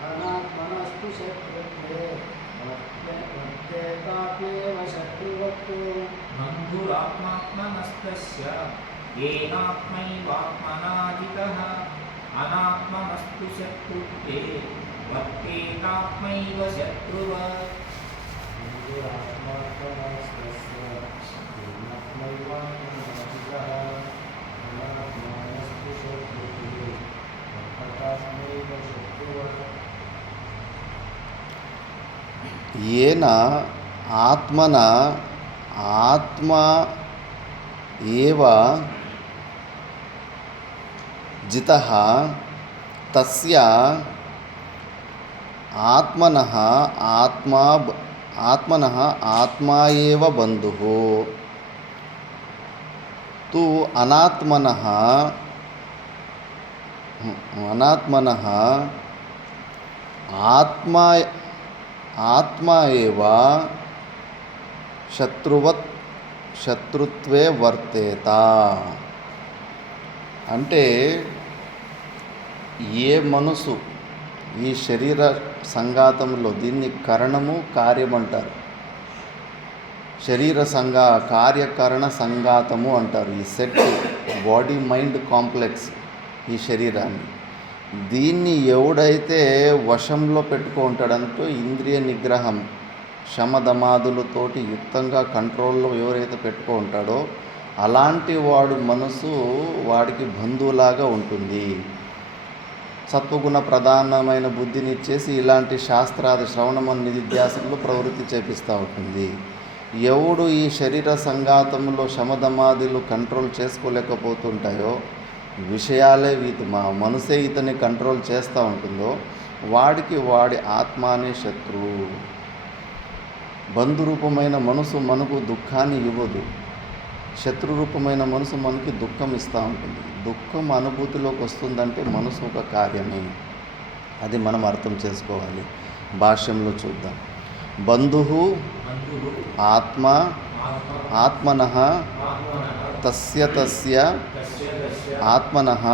అనాత్మనస్తు శత్రుత్వే వర్తేతాత్మైవ శత్రువత్. బంధురాత్మాత్మనస్తస్య ఏనాత్మైవాత్మనా జితః అనాత్మనస్తు శత్రుత్వే వర్తేతాత్మైవ శత్రువత్. ఏన ఆత్మన ఆత్మ ఏవ జితః తస్య ఆత్మనః ఆత్మా ఏవ బంధుః తు అనాత్మనః ఆత్మా ఏవ శత్రుత్వే వర్తేత. అంటే ఏ మనసు ఈ శరీర సంఘాతంలో, దీన్ని కరణము కార్యం అంటారు, శరీర కార్యకరణ సంఘాతము అంటారు. ఈ సెట్ బాడీ మైండ్ కాంప్లెక్స్, ఈ శరీరాన్ని, దీన్ని ఎవడైతే వశంలో పెట్టుకుంటాడంటూ ఇంద్రియ నిగ్రహం శమదమాదులతోటి యుక్తంగా కంట్రోల్లో ఎవరైతే పెట్టుకుంటాడో అలాంటి వాడు మనసు వాడికి బంధువులాగా ఉంటుంది. సత్వగుణ ప్రధానమైన బుద్ధిని ఇచ్చేసి ఇలాంటి శాస్త్రాది శ్రవణమన నిధిధ్యాసనలో ప్రవృత్తి చేపిస్తూ ఉంటుంది. ఎవడు ఈ శరీర సంఘాతంలో శమదమాదులు కంట్రోల్ చేసుకోలేకపోతుంటాయో, విషయాలే మా మనసే ఇతన్ని కంట్రోల్ చేస్తూ ఉంటుందో, వాడికి వాడి ఆత్మానే శత్రువు. బంధురూపమైన మనసు మనకు దుఃఖాన్ని ఇవ్వదు, శత్రురూపమైన మనసు మనకి దుఃఖం ఇస్తూ ఉంటుంది. దుఃఖం అనుభూతిలోకి వస్తుందంటే మనసు ఒక కార్యమే, అది మనం అర్థం చేసుకోవాలి. భాష్యంలో చూద్దాం. బంధుః ఆత్మనః తస్య ఆత్మనః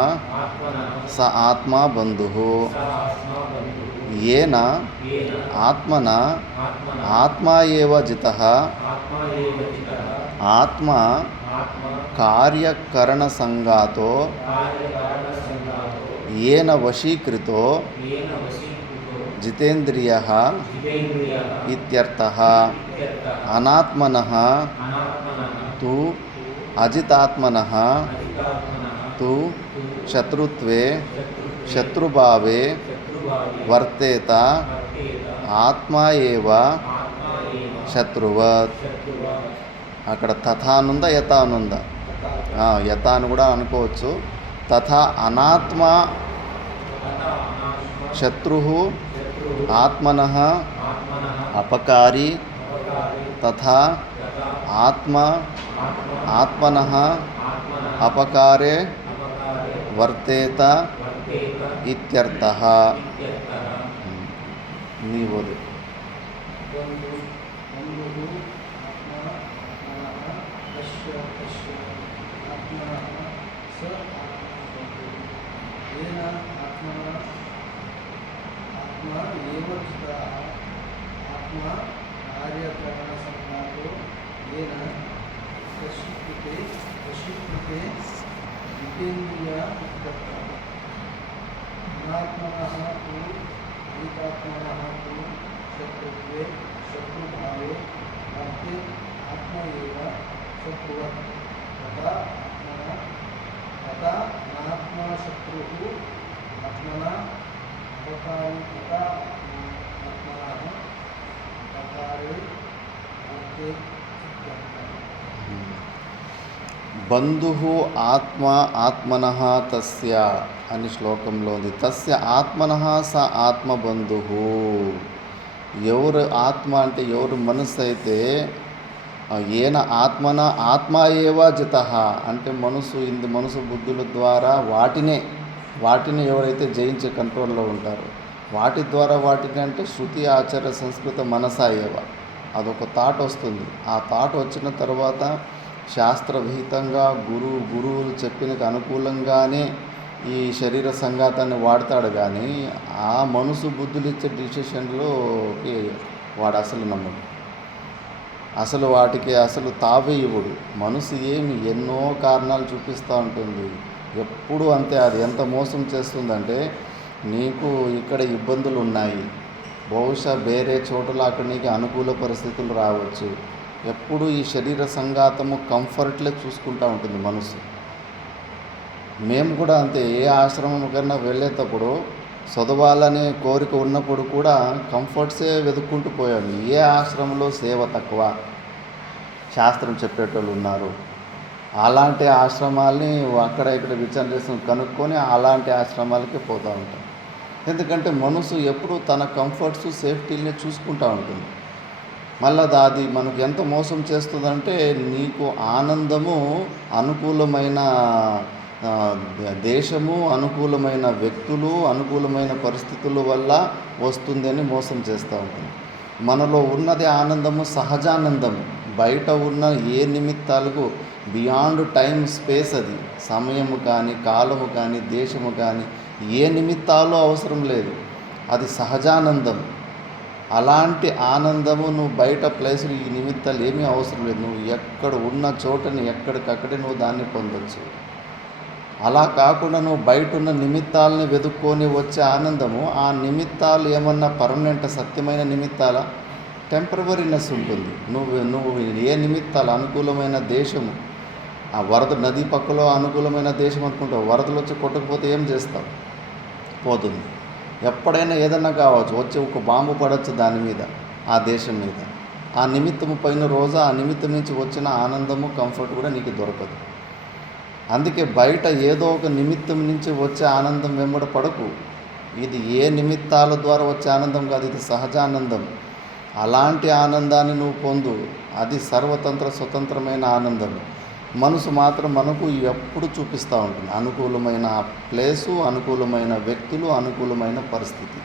స ఆత్మా బంధుః. ఏన ఆత్మన ఆత్మా ఏవ జితః ఆత్మ కార్యకరణ సంఘాతో ఏన వశీకృతో జితేంద్రియః ఇత్యర్థః. అనాత్మనః తు అజితాత్మనః తు శత్రుత్వే శత్రుభావే వర్తేత ఆత్మా ఏవ శత్రువత్. అక్కడ తథానుందా యథానుందా? యథా అని కూడా అనుకోవచ్చు. తథా అనాత్మ శత్రుః ఆత్మనః అపకారి తథా ఆత్మనః అపకారే వర్తేత ఇత్యర్థః. నీవోదు आत्मा एव जितः आत्मा कार्यकरणसंघातो येन वशीकृते जितेन्द्रिया इत्यर्थः। अनात्मनः तु एकात्मनः तु शत्रुत्वे शत्रुभावे अर्थे आत्मा एव शत्रुवत् तथा अनात्मा शत्रुः आत्मना अवकारि तथा आत्मनः अवकारे अर्थे इत्यर्थः। బంధుః ఆత్మ ఆత్మనః తస్య అని శ్లోకంలో ఉంది. తస్య ఆత్మనః స ఆత్మబంధుః. ఎవరు ఆత్మ అంటే ఎవరు మనసు అయితే ఏన ఆత్మన ఆత్మ ఏవ జితః అంటే మనసు బుద్ధుల ద్వారా వాటిని ఎవరైతే జయించే కంట్రోల్లో ఉంటారో వాటి ద్వారా వాటిని అంటే శృతి ఆచార సంస్కృత మనసా ఏవ అదొక థాట్ వస్తుంది. ఆ థాట్ వచ్చిన తర్వాత శాస్త్రవిహితంగా గురువులు చెప్పిన అనుకూలంగానే ఈ శరీర సంఘాతాన్ని వాడతాడు. కానీ ఆ మనసు బుద్ధులు ఇచ్చే డిసిషన్లోకి వాడు అసలు నమ్మడు, అసలు వాటికి అసలు తావే ఇవ్వడు. మనసు ఎన్నో కారణాలు చూపిస్తూ ఉంటుంది. ఎప్పుడు అంతే. అది ఎంత మోసం చేస్తుందంటే నీకు ఇక్కడ ఇబ్బందులు ఉన్నాయి, బహుశా వేరే చోటులో అక్కడ నీకు అనుకూల పరిస్థితులు రావచ్చు. ఎప్పుడు ఈ శరీర సంఘాతము కంఫర్ట్లే చూసుకుంటూ ఉంటుంది మనసు. మేము కూడా అంతే. ఏ ఆశ్రమం కన్నా వెళ్ళేటప్పుడు చదవాలనే కోరిక ఉన్నప్పుడు కూడా కంఫర్ట్సే వెతుక్కుంటూ పోయాము. ఏ ఆశ్రమంలో సేవ తక్కువ, శాస్త్రం చెప్పేటోళ్ళు ఉన్నారు, అలాంటి ఆశ్రమాల్ని అక్కడ ఇక్కడ విచారణ చేసి కనుక్కొని అలాంటి ఆశ్రమాలకి పోతూ ఉంటాం. ఎందుకంటే మనసు ఎప్పుడు తన కంఫర్ట్స్ సేఫ్టీని చూసుకుంటూ ఉంటుంది. మళ్ళీ అది మనకు ఎంత మోసం చేస్తుందంటే నీకు ఆనందము అనుకూలమైన దేశము, అనుకూలమైన వ్యక్తులు, అనుకూలమైన పరిస్థితుల వల్ల వస్తుంది అని మోసం చేస్తూ ఉంటుంది. మనలో ఉన్నది ఆనందము సహజానందము. బయట ఉన్న ఏ నిమిత్తాలకు బియాండ్ టైం స్పేస్, అది సమయము కానీ కాలము కానీ దేశము కానీ ఏ నిమిత్తాలు అవసరం లేదు, అది సహజానందం. అలాంటి ఆనందము నువ్వు బయట ప్లేసులు ఈ నిమిత్తాలు ఏమీ అవసరం లేదు. నువ్వు ఎక్కడ ఉన్న చోటని ఎక్కడికక్కడే నువ్వు దాన్ని పొందొచ్చు. అలా కాకుండా నువ్వు బయట ఉన్న నిమిత్తాలని వెతుక్కొని వచ్చే ఆనందము, ఆ నిమిత్తాలు ఏమన్నా పర్మనెంట్ సత్యమైన నిమిత్తాల టెంపరవరీనెస్ ఉంటుంది. నువ్వు ఏ నిమిత్తాలు అనుకూలమైన దేశము, ఆ వరద నది పక్కలో అనుకూలమైన దేశం అనుకుంటావు, వరదలు వచ్చి కొట్టకపోతే ఏం చేస్తావు? పోతుంది. ఎప్పుడైనా ఏదన్నా కావచ్చు, వచ్చి ఒక బాంబు పడవచ్చు దాని మీద, ఆ దేశం మీద. ఆ నిమిత్తము పైన రోజు ఆ నిమిత్తం నుంచి వచ్చిన ఆనందము కంఫర్ట్ కూడా నీకు దొరకదు. అందుకే బయట ఏదో ఒక నిమిత్తం నుంచి వచ్చే ఆనందం వెంబడ పడకు. ఇది ఏ నిమిత్తాల ద్వారా వచ్చే ఆనందం కాదు, ఇది సహజానందం. అలాంటి ఆనందాన్ని నువ్వు పొందు. అది సర్వతంత్ర స్వతంత్రమైన ఆనందం. మనసు మాత్రం మనకు ఎప్పుడు చూపిస్తూ ఉంటుంది అనుకూలమైన ప్లేసు, అనుకూలమైన వ్యక్తులు, అనుకూలమైన పరిస్థితి.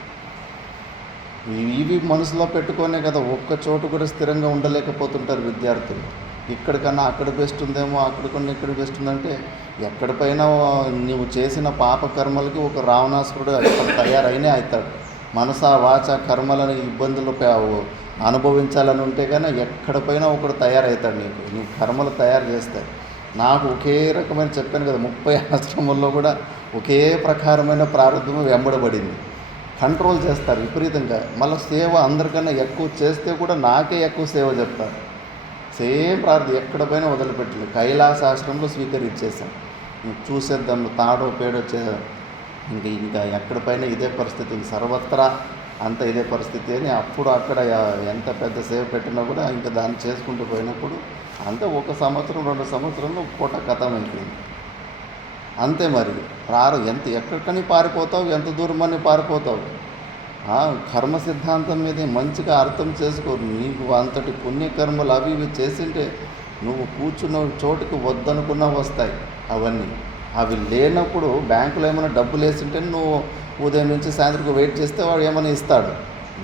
ఇవి మనసులో పెట్టుకొనే కదా ఒక్క చోటు కూడా స్థిరంగా ఉండలేకపోతుంటారు విద్యార్థులు. ఇక్కడికన్నా అక్కడ బెస్ట్ ఉందేమో, అక్కడికన్నా ఇక్కడ బెస్ట్ ఉందంటే ఎక్కడిపైనా నువ్వు చేసిన పాపకర్మలకి ఒక రావణాసురుడు అక్కడ తయారైనే అవుతాడు. మనసా వాచ కర్మలని ఇబ్బందులు అనుభవించాలని ఉంటే కానీ ఎక్కడిపైనా ఒకడు తయారవుతాడు. నీ కర్మలు తయారు చేస్తాయి. నాకు ఒకే రకమైన చెప్పాను కదా, 30 ఆశ్రమాల్లో కూడా ఒకే ప్రకారమైన ప్రారంభం వెంబడబడింది. కంట్రోల్ చేస్తారు విపరీతంగా. మళ్ళీ సేవ అందరికన్నా ఎక్కువ చేస్తే కూడా నాకే ఎక్కువ సేవ చెప్తారు. సేమ్ ప్రార్థన ఎక్కడిపైనా వదిలిపెట్టలేదు. కైలాసాశ్రమంలో స్వీకరించేసాం. చూసేద్దాం తాడో పేడో ఇంకా ఎక్కడిపైన ఇదే పరిస్థితి, సర్వత్రా అంత ఇదే పరిస్థితి అని. అప్పుడు అక్కడ ఎంత పెద్ద సేవ పెట్టినా కూడా ఇంకా దాన్ని చేసుకుంటూ పోయినప్పుడు అంతే 1 సంవత్సరం 2 సంవత్సరంలో పూట కథం అయిపోయింది. అంతే. మరి ఎక్కడికని పారిపోతావు, ఎంత దూరమని పారిపోతావు. కర్మ సిద్ధాంతం మీద మంచిగా అర్థం చేసుకో. నీకు అంతటి పుణ్యకర్మలు అవి ఇవి చేసింటే నువ్వు కూర్చున్న చోటుకి వద్దనుకున్నా వస్తాయి అవన్నీ. అవి లేనప్పుడు బ్యాంకులో ఏమైనా డబ్బులు వేసింటే నువ్వు ఉదయం నుంచి సాయంత్రం వెయిట్ చేస్తే వాడు ఏమైనా ఇస్తాడు.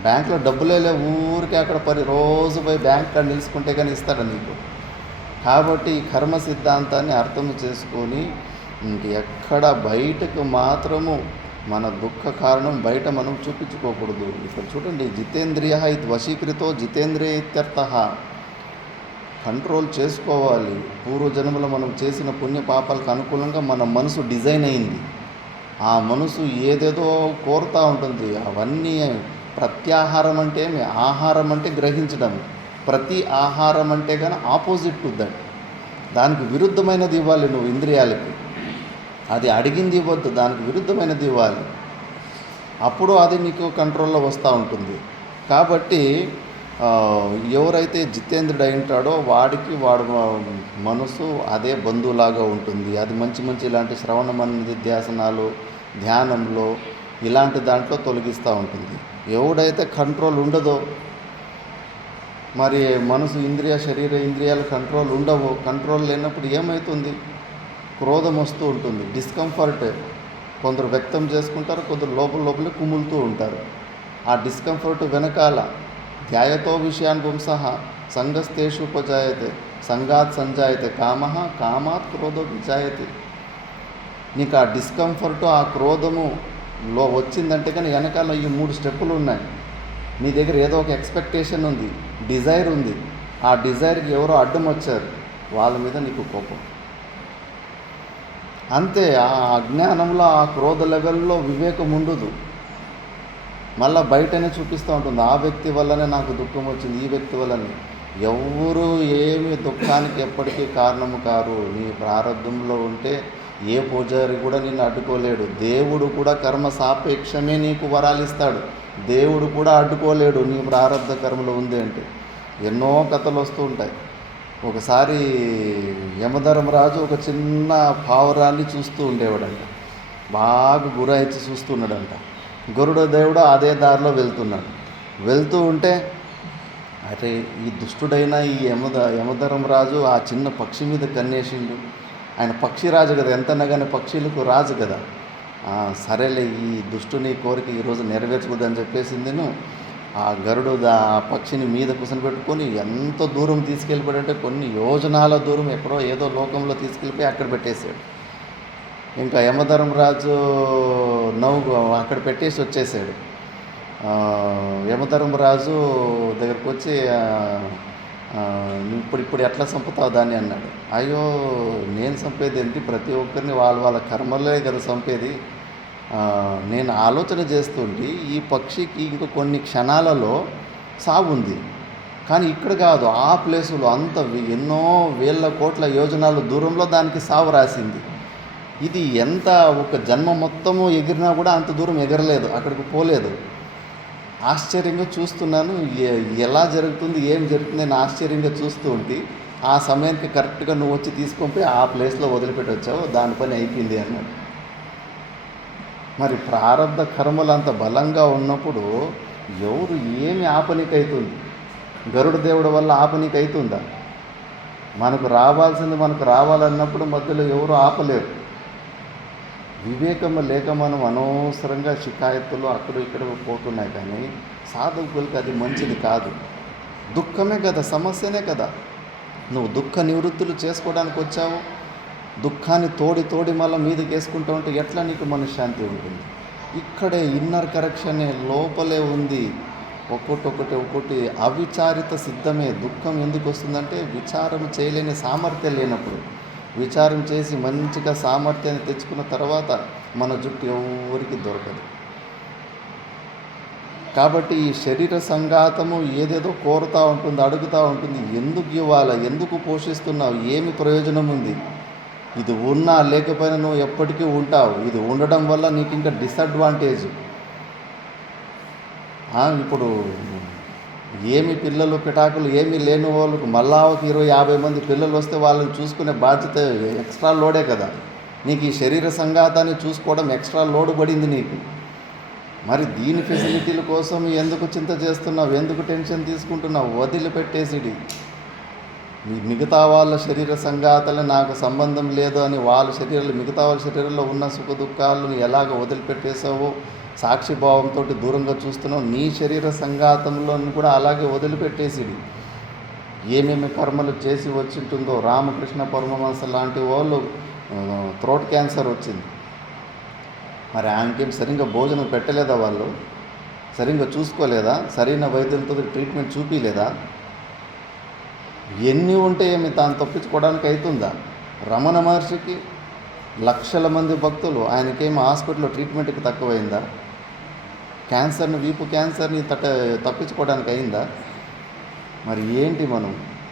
బ్యాంకులో డబ్బులే ఊరికే అక్కడ రోజు పోయి బ్యాంక్ కార్డు నిలుచుకుంటే కానీ ఇస్తాడు నీకు. కాబట్టి ఈ కర్మ సిద్ధాంతాన్ని అర్థం చేసుకొని ఎక్కడ బయటకు మాత్రము మన దుఃఖ కారణం బయట మనం చూపించుకోకూడదు. ఇక్కడ చూడండి, జితేంద్రియ ఇది వశీకృతో జితేంద్రియ ఇత్యర్థ. కంట్రోల్ చేసుకోవాలి. పూర్వజన్మలో మనం చేసిన పుణ్య పాపాలకు అనుకూలంగా మన మనసు డిజైన్ అయింది. ఆ మనసు ఏదేదో కోరుతూ ఉంటుంది. అవన్నీ ప్రత్యాహారం అంటే ఆహారం అంటే గ్రహించడం. ప్రతి ఆహారం అంటే కానీ ఆపోజిట్ టు దట్. దానికి విరుద్ధమైనది ఇవ్వాలి నువ్వు ఇంద్రియాలకి. అది అడిగింది ఇవ్వద్దు, దానికి విరుద్ధమైనది ఇవ్వాలి. అప్పుడు అది నీకు కంట్రోల్లో వస్తూ ఉంటుంది. కాబట్టి ఎవరైతే జితేంద్రుడు అయి ఉంటాడో వాడి మనసు అదే బంధువులాగా ఉంటుంది. అది మంచి మంచి ఇలాంటి శ్రవణ నిధ్యాసనాలు, ధ్యానంలో ఇలాంటి దాంట్లో తొలగిస్తూ ఉంటుంది. ఎవడైతే కంట్రోల్ ఉండదో, మరి మనసు ఇంద్రియ శరీర ఇంద్రియాలు కంట్రోల్ ఉండవు. కంట్రోల్ లేనప్పుడు ఏమవుతుంది? క్రోధం వస్తూ ఉంటుంది, డిస్కంఫర్ట్ కొందరు వ్యక్తం చేసుకుంటారు, కొందరు లోపలే కుములుతూ ఉంటారు. ఆ డిస్కంఫర్ట్ వెనకాల ధ్యాయతో విషయాన్ పుంసః సంగస్తేషు ఉపజాయతే సంగాత్ సంజాయతే కామాత్ క్రోధో విజాయతే. నీకు ఆ డిస్కంఫర్ట్, ఆ క్రోధములో వచ్చిందంటే కానీ వెనకాల ఈ 3 స్టెప్పులు ఉన్నాయి. నీ దగ్గర ఏదో ఒక ఎక్స్పెక్టేషన్ ఉంది, డిజైర్ ఉంది. ఆ డిజైర్కి ఎవరో అడ్డం వచ్చారు, వాళ్ళ మీద నీకు కోపం. అంతే. ఆ అజ్ఞానంలో, ఆ క్రోధ లెవెల్లో వివేకం ఉండదు. మళ్ళీ బయటనే చూపిస్తూ ఉంటుంది, ఆ వ్యక్తి వల్లనే నాకు దుఃఖం వచ్చింది, ఈ వ్యక్తి వల్లనే. ఎవరు ఏమి దుఃఖానికి ఎప్పటికీ కారణము కారు. నీ ప్రారంధంలో ఉంటే ఏ పూజారి కూడా నిన్ను అడ్డుకోలేడు. దేవుడు కూడా కర్మ సాపేక్షమే నీకు వరాలు ఇస్తాడు. దేవుడు కూడా అడ్డుకోలేడు నీ ప్రారంధ కర్మలో ఉంది అంటే. ఎన్నో కథలు వస్తూ ఉంటాయి. ఒకసారి యమధర్మరాజు ఒక చిన్న పావురాన్ని చూస్తూ ఉండేవాడంట. బాగా గురాయిచ్చి చూస్తున్నాడంట. గరుడ దేవుడు అదే దారిలో వెళ్తూ ఉంటే, అరే ఈ దుష్టుడైన ఈ యమధర్మరాజు ఆ చిన్న పక్షి మీద కన్నేసిండు. ఆయన పక్షిరాజు కదా, ఎంతన్నా కానీ పక్షులకు రాజు కదా. సరేలే ఈ దుష్టుని కోరిక ఈరోజు నెరవేర్చుకోదని చెప్పేసి నేను ఆ గరుడు ఆ పక్షిని మీద కూర్చొని ఎంత దూరం తీసుకెళ్ళిపోయాడంటే కొన్ని యోజనాల దూరం, ఎక్కడో ఏదో లోకంలో తీసుకెళ్ళిపోయి అక్కడ పెట్టేశాడు. ఇంకా యమధర్మరాజు అక్కడ పెట్టేసి వచ్చేసాడు. యమధర్మరాజు దగ్గరకు వచ్చి ఇప్పుడు ఎట్లా చంపుతావు దాన్ని అన్నాడు. అయ్యో నేను చంపేది ఏంటి, ప్రతి ఒక్కరిని వాళ్ళ కర్మలే కదా చంపేది. నేను ఆలోచన చేస్తుంటే ఈ పక్షికి ఇంకో కొన్ని క్షణాలలో సాగు ఉంది, కానీ ఇక్కడ కాదు, ఆ ప్లేసులో అంత ఎన్నో వేల కోట్ల యోజనాల దూరంలో దానికి సాగు రాసింది. ఇది ఎంత ఒక జన్మ మొత్తము ఎగిరినా కూడా అంత దూరం ఎగరలేదు, అక్కడికి పోలేదు. ఆశ్చర్యంగా చూస్తున్నాను, ఎలా జరుగుతుంది, ఏం జరుగుతుంది అని ఆశ్చర్యంగా చూస్తూ ఉంటే ఆ సమయానికి కరెక్ట్గా నువ్వు వచ్చి తీసుకొని ఆ ప్లేస్లో వదిలిపెట్టి వచ్చావు, దాని పని అయిపోయింది అన్నాడు. మరి ప్రారంధ కర్మలు అంత బలంగా ఉన్నప్పుడు ఎవరు ఏమి ఆపనీకి అవుతుంది? గరుడ దేవుడి వల్ల ఆపనీకి అవుతుందా? మనకు రావాల్సింది మనకు రావాలన్నప్పుడు మధ్యలో ఎవరు ఆపలేరు. వివేకము లేక మనం అనవసరంగా షికాయత్తులు అక్కడ ఇక్కడ పోతున్నాయి. కానీ సాధకులకి అది మంచిది కాదు. దుఃఖమే కదా, సమస్యనే కదా. నువ్వు దుఃఖ నివృత్తులు చేసుకోవడానికి వచ్చావు, దుఃఖాన్ని తోడి మళ్ళీ మీదకి వేసుకుంటూ ఉంటే ఎట్లా నీకు మనశ్శాంతి ఉంటుంది? ఇక్కడే ఇన్నర్ కరెక్షనే లోపలే ఉంది. ఒక్కొక్కటి అవిచారిత సిద్ధమే. దుఃఖం ఎందుకు వస్తుందంటే విచారం చేయలేని సామర్థ్యం లేనప్పుడు. విచారం చేసి మంచిగా సామర్థ్యాన్ని తెచ్చుకున్న తర్వాత మన జుట్టు ఎవరికి దొరకదు. కాబట్టి ఈ శరీర సంఘాతము ఏదేదో కోరుతూ ఉంటుంది, అడుగుతూ ఉంటుంది. ఎందుకు ఇవ్వాలా, ఎందుకు పోషిస్తున్నావు, ఏమి ప్రయోజనం ఉంది? ఇది ఉన్నా లేకపోయినా నువ్వు ఎప్పటికీ ఉంటావు. ఇది ఉండడం వల్ల నీకు ఇంకా డిసడ్వాంటేజ్. ఇప్పుడు ఏమి పిల్లలు పిటాకులు ఏమీ లేని వాళ్ళకు మళ్ళా ఒక 20-50 మంది పిల్లలు వస్తే వాళ్ళని చూసుకునే బాధ్యత ఎక్స్ట్రా లోడే కదా. నీకు ఈ శరీర సంఘాతాన్ని చూసుకోవడం ఎక్స్ట్రా లోడ్ పడింది నీకు. మరి దీని ఫెసిలిటీల కోసం ఎందుకు చింత చేస్తున్నావు, ఎందుకు టెన్షన్ తీసుకుంటున్నావు? వదిలిపెట్టేసిడి. మిగతా వాళ్ళ శరీర సంఘాతాలు నాకు సంబంధం లేదు అని వాళ్ళ శరీరాలు, మిగతా వాళ్ళ శరీరంలో ఉన్న సుఖ దుఃఖాలను ఎలాగ వదిలిపెట్టేసావో, సాక్షిభావంతో దూరంగా చూస్తున్నావు. నీ శరీర సంఘాతంలో కూడా అలాగే వదిలిపెట్టేసిడి. ఏమేమి కర్మలు చేసి వచ్చింటుందో. రామకృష్ణ పరమహంస లాంటి వాళ్ళు థ్రోట్ క్యాన్సర్ వచ్చింది. మరి ఆమెకేం సరిగ్గా భోజనం పెట్టలేదా వాళ్ళు? సరిగ్గా చూసుకోలేదా? సరైన వైద్యులతో ట్రీట్మెంట్ చూపించలేదా? ఎన్ని ఉంటే ఏమి తాను తప్పించుకోవడానికి అవుతుందా? రమణ మహర్షికి లక్షల మంది భక్తులు, ఆయనకేమి హాస్పిటల్లో ట్రీట్మెంట్కి తక్కువైందా? క్యాన్సర్ని, వీపు క్యాన్సర్ని తప్పించుకోవడానికి అయిందా? మరి ఏంటి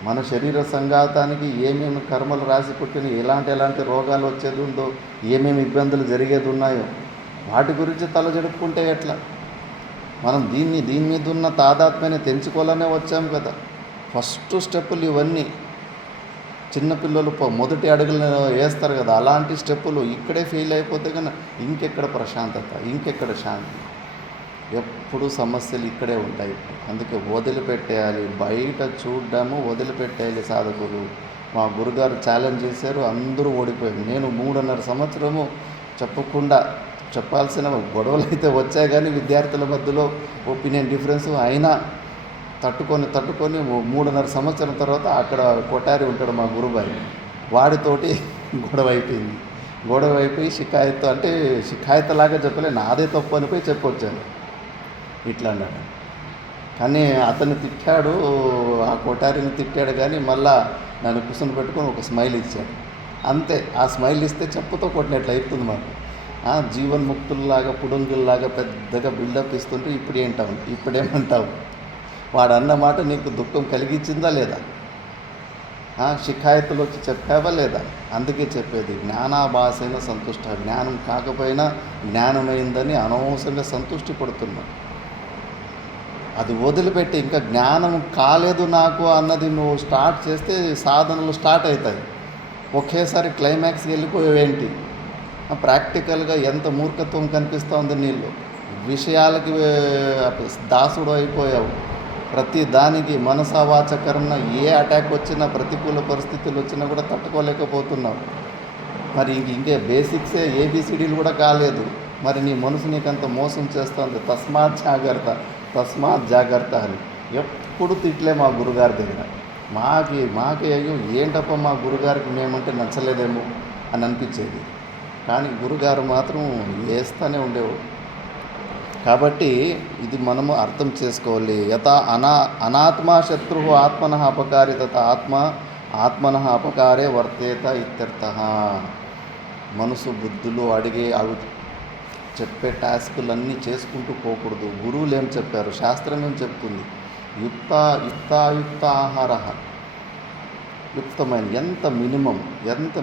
మన శరీర సంఘాతానికి ఏమేమి కర్మలు రాసి పుట్టిన ఎలాంటి రోగాలు వచ్చేది ఉందో, ఏమేమి ఇబ్బందులు జరిగేది ఉన్నాయో వాటి గురించి తల జడుపుకుంటే ఎట్లా? మనం దీని మీద ఉన్న తాదాత్మ్యాన్ని తెంచుకోవాలనే వచ్చాం కదా. ఫస్ట్ స్టెప్పులు ఇవన్నీ. చిన్నపిల్లలు మొదటి అడుగులు వేస్తారు కదా, అలాంటి స్టెప్పులు ఇక్కడే ఫెయిల్ అయిపోతే కన్నా ఇంకెక్కడ ప్రశాంతత, ఇంకెక్కడ శాంతి? ఎప్పుడు సమస్యలు ఇక్కడే ఉంటాయి. అందుకే వదిలిపెట్టేయాలి, బయట చూడ్డము వదిలిపెట్టేయాలి సాధకులు. మా గురుగారు ఛాలెంజ్ చేశారు, అందరూ ఓడిపోయారు. నేను 3.5 సంవత్సరము చెప్పాల్సిన గొడవలు అయితే వచ్చాయి, కానీ విద్యార్థుల మధ్యలో ఒపీనియన్ డిఫరెన్స్ అయినా తట్టుకొని 3.5 సంవత్సరం తర్వాత అక్కడ కొటారి ఉంటాడు మా గురుబాయి, వాడితోటి గొడవ అయిపోయి షికాయత్ లాగా చెప్పలే, నాదే తప్పు అనిపోయి చెప్పొచ్చాను. ఇట్లా అన్నాడు. కానీ అతను తిట్టాడు, ఆ కొటారిని తిట్టాడు, కానీ మళ్ళా నన్ను కూర్చొని పెట్టుకొని ఒక స్మైల్ ఇచ్చాడు. అంతే. ఆ స్మైల్ ఇస్తే చెప్పుతో కొట్టినట్లు అవుతుంది మాకు. జీవన్ముక్తుల్లాగా పుడుంగుల్లాగా పెద్దగా బిల్డప్ ఇస్తుంటే ఇప్పుడేమంటావు? వాడు అన్న మాట నీకు దుఃఖం కలిగించిందా లేదా? షికాయతులు వచ్చి చెప్పావా లేదా? అందుకే చెప్పేది, జ్ఞానాభాసైన సంతుష్ట. జ్ఞానం కాకపోయినా జ్ఞానమైందని అనవసరంగా సంతృష్టి పడుతున్నావు. అది వదిలిపెట్టి ఇంకా జ్ఞానం కాలేదు నాకు అన్నది నువ్వు స్టార్ట్ చేస్తే సాధనలు స్టార్ట్ అవుతాయి. ఒకేసారి క్లైమాక్స్కి వెళ్ళిపోయేవేంటి? ప్రాక్టికల్గా ఎంత మూర్ఖత్వం కనిపిస్తోంది నీళ్ళు. విషయాలకి దాసుడు అయిపోయావు. ప్రతి దానికి మనసావాచకరణ ఏ అటాక్ వచ్చినా, ప్రతికూల పరిస్థితులు వచ్చినా కూడా తట్టుకోలేకపోతున్నావు. మరి ఇంకే బేసిక్సే ఏబిసిడీలు కూడా కాలేదు. మరి నీ మనసు నీకంత మోసం చేస్తుంది. తస్మాత్ జాగ్రత్త అని ఎప్పుడు తిట్లే మా గురుగారి దగ్గర. మాకే అయ్యో ఏంటప్ప మా గురుగారికి మేమంటే నచ్చలేదేమో అని అనిపించేది. కానీ గురుగారు మాత్రం వేస్తూనే ఉండేవాడు. కాబట్టి ఇది మనము అర్థం చేసుకోవాలి. అనాత్మా శత్రువు ఆత్మనః అపకారి తథ ఆత్మనః అపకారే వర్తేత ఇత్యర్థః. మనసు బుద్ధులు అవి చెప్పే టాస్కులన్నీ చేసుకుంటూ పోకూడదు. గురువులు ఏం చెప్పారు, శాస్త్రం ఏం చెప్తుంది? యుక్తాయుక్త ఆహార, యుక్తమైన ఎంత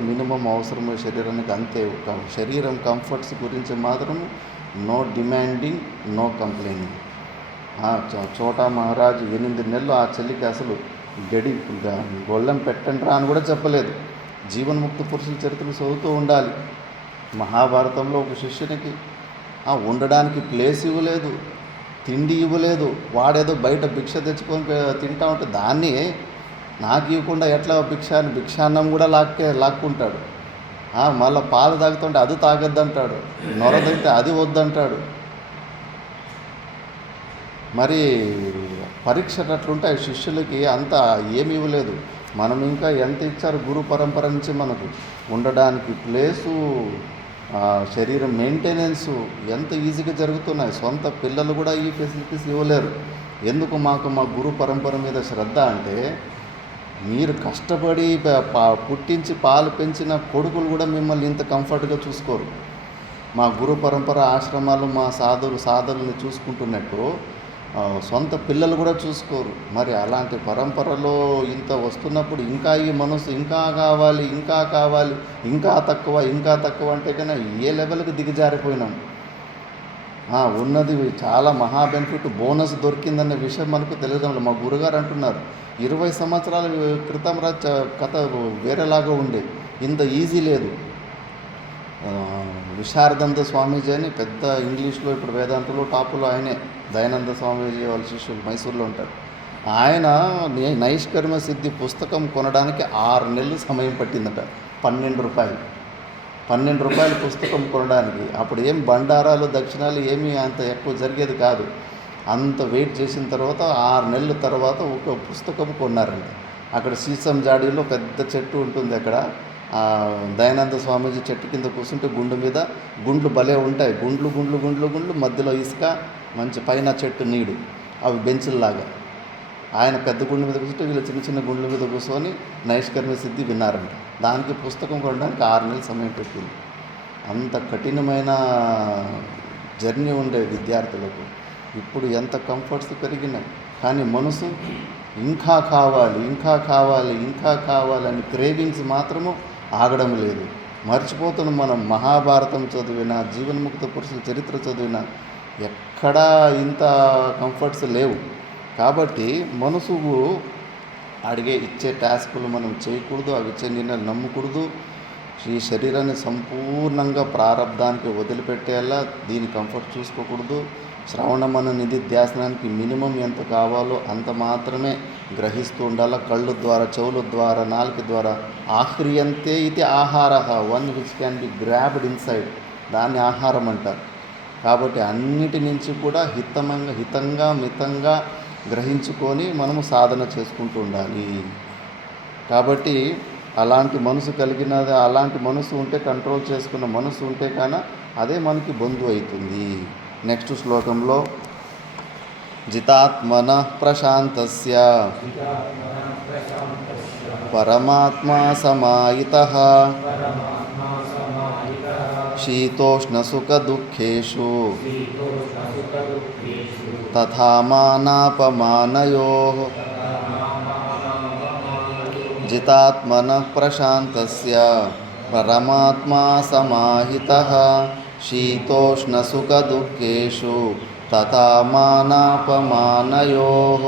మినిమం అవసరమో శరీరానికి అంతే. శరీరం కంఫర్ట్స్ గురించి మాత్రం నో డిమాండింగ్, నో కంప్లైనింగ్. చోటా మహారాజు 8 నెలలు ఆ చెల్లికి అసలు గొళ్ళెం పెట్టండి రా అని కూడా చెప్పలేదు. జీవన్ముక్త పురుషుల చరిత్రలు చదువుతూ ఉండాలి. మహాభారతంలో ఒక శిష్యునికి ఉండడానికి ప్లేస్ ఇవ్వలేదు, తిండి ఇవ్వలేదు. వాడేదో బయట భిక్ష తెచ్చుకొని తింటా ఉంటే దాన్ని నాకు ఇవ్వకుండా ఎట్లా భిక్షాన్నం కూడా లాక్కుంటాడు. మళ్ళీ పాలు తాగుతుంటే అది తాగొద్దంటాడు, నొర తింటే అది వద్దంటాడు. మరి పరీక్షలు అట్లుంటాయి శిష్యులకి. అంత ఏమి ఇవ్వలేదు. మనం ఇంకా ఎంత ఇచ్చారు గురు పరంపర నుంచి మనకు ఉండడానికి ప్లేసు, శరీరం మెయింటెనెన్సు ఎంత ఈజీగా జరుగుతున్నాయి. సొంత పిల్లలు కూడా ఈ ఫెసిలిటీస్ ఇవ్వలేరు. ఎందుకు మాకు మా గురు పరంపర మీద శ్రద్ధ అంటే, మీరు కష్టపడి పుట్టించి పాలు పెంచిన కొడుకులు కూడా మిమ్మల్ని ఇంత కంఫర్ట్గా చూసుకోరు. మా గురు పరంపర ఆశ్రమాలు మా సాధుల్ని చూసుకుంటున్నట్టు సొంత పిల్లలు కూడా చూసుకోరు. మరి అలాంటి పరంపరలో ఇంత వస్తున్నప్పుడు ఇంకా ఈ మనసు ఇంకా కావాలి, ఇంకా తక్కువ అంటే కన్నా ఏ లెవెల్కి దిగజారిపోయినాం. ఉన్నది చాలా మహా బెనిఫిట్, బోనస్ దొరికిందన్న విషయం మనకు తెలియదు. మా గురుగారు అంటున్నారు 20 సంవత్సరాల క్రితం కథ వేరేలాగా ఉండే, ఇంత ఈజీ లేదు. విశారదానంద స్వామీజీ అని పెద్ద ఇంగ్లీష్లో ఇప్పుడు వేదాంతలో టాపులో ఆయనే, దయానంద స్వామీజీ వాళ్ళ శిష్యులు మైసూర్లో ఉంటారు. ఆయన నైష్కర్మ సిద్ధి పుస్తకం కొనడానికి 6 నెలలు సమయం పట్టిందట. 12 రూపాయలు పుస్తకం కొనడానికి. అప్పుడు ఏం బండారాలు దక్షిణాలు ఏమీ అంత ఎక్కువ జరిగేది కాదు. అంత వెయిట్ చేసిన తర్వాత 6 నెలల తర్వాత ఒక పుస్తకం కొన్నారండి. అక్కడ సీసం జాడీలో పెద్ద చెట్టు ఉంటుంది. అక్కడ దయానంద స్వామీజీ చెట్టు కింద కూర్చుంటే గుండు మీద గుండ్లు భలే ఉంటాయి, గుండ్లు గుండ్లు గుండ్లు గుండ్లు, మధ్యలో ఇసుక, మంచి పైన చెట్టు నీడు, అవి బెంచుల్లాగా. ఆయన పెద్ద గుండు మీద కూర్చుంటే వీళ్ళు చిన్న చిన్న గుండ్ల మీద కూర్చొని నైష్కర్మ్య సిద్ధి విన్నారంట. దానికి పుస్తకం కొనడానికి 6 నెలల సమయం పెట్టింది. అంత కఠినమైన జర్నీ ఉండే విద్యార్థులకు. ఇప్పుడు ఎంత కంఫర్ట్స్ పెరిగినాయి, కానీ మనసు ఇంకా కావాలి, ఇంకా కావాలి, ఇంకా కావాలని క్రేవింగ్స్ మాత్రము ఆగడం లేదు. మర్చిపోతున్నాం మనం. మహాభారతం చదివినా, జీవన్ముక్త పురుషుల చరిత్ర చదివినా ఎక్కడా ఇంత కంఫర్ట్స్ లేవు. కాబట్టి మనసుకు ఇచ్చే టాస్కులు మనం చేయకూడదు, అవి ఇచ్చే నిర్ణయాలు నమ్మకూడదు. ఈ శరీరాన్ని సంపూర్ణంగా ప్రారంధానికి వదిలిపెట్టేలా దీని కంఫర్ట్ చూసుకోకూడదు. శ్రవణమన నిధిధ్యాసనానికి మినిమం ఎంత కావాలో అంత మాత్రమే గ్రహిస్తూ ఉండాలి. కళ్ళు ద్వారా, చెవుల ద్వారా, నాలుక ద్వారా. ఆహ్రియంతే ఇది ఆహార, one which can be grabbed inside, దాన్ని ఆహారం అంటారు. కాబట్టి అన్నిటి నుంచి కూడా హితంగా మితంగా గ్రహించుకొని మనము సాధన చేసుకుంటూ ఉండాలి. కాబట్టి అలాంటి మనసు కలిగినది, అలాంటి మనసు ఉంటే, కంట్రోల్ చేసుకున్న మనసు ఉంటే కానీ అదే మనకి బంధువు అవుతుంది. నెక్స్ట్ శ్లోకంలో జితాత్మన ప్రశాంతస్య పరమాత్మా సమాహితః శీతోష్ణసుఖదుఃఖేషు తథా మానాపమానయోః. జితాత్మనః ప్రశాంతస్య పరమాత్మా సమాహితః శీతోష్ణసుఖదుఃఖేషు తథా మానాపమానయోః.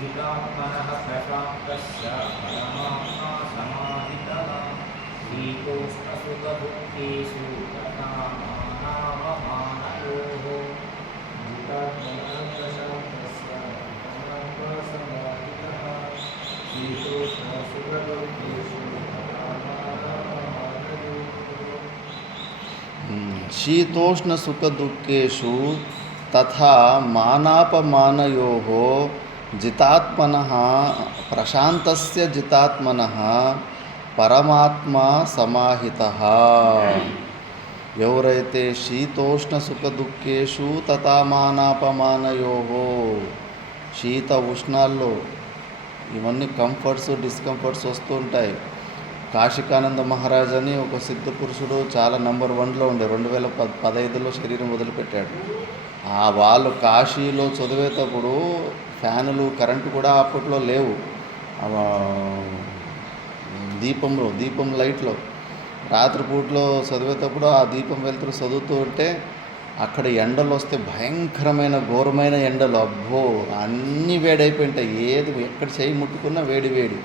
జితాత్మనః ప్రశాంతస్య పరమాత్మా సమాహితః శీతోష్ణసుఖదుఃఖేషు తథా మానాపమానయోః. శీతోష్ణ సుఖ దుఃఖేషు తథా మానాపమానయోః. జితాత్మనః ప్రశాంతస్య జితాత్మనః పరమాత్మా సమాహితః. ఎవరైతే శీతోష్ణ సుఖ దుఃఖేషు తథా మానాపమానయోః, శీత ఉష్ణాల్లో ఇవన్నీ కంఫర్ట్స్ డిస్కంఫర్ట్స్ వస్తూ ఉంటాయి. కాశికానంద మహారాజ్ అని ఒక సిద్ధ పురుషుడు చాలా నంబర్ 1లో ఉండే, 2015లో శరీరం వదిలిపెట్టాడు. వాళ్ళు కాశీలో చదివేటప్పుడు ఫ్యానులు, కరెంటు కూడా అప్పట్లో లేవు. దీపం లైట్లో రాత్రిపూట్లో చదివేటప్పుడు ఆ దీపం వెలుతురు చదువుతూ ఉంటే అక్కడ ఎండలు వస్తే భయంకరమైన ఘోరమైన ఎండలు, అబ్బో అన్నీ వేడైపోయింటాయి. ఏది ఎక్కడ చేయి ముట్టుకున్నా వేడి వేడి.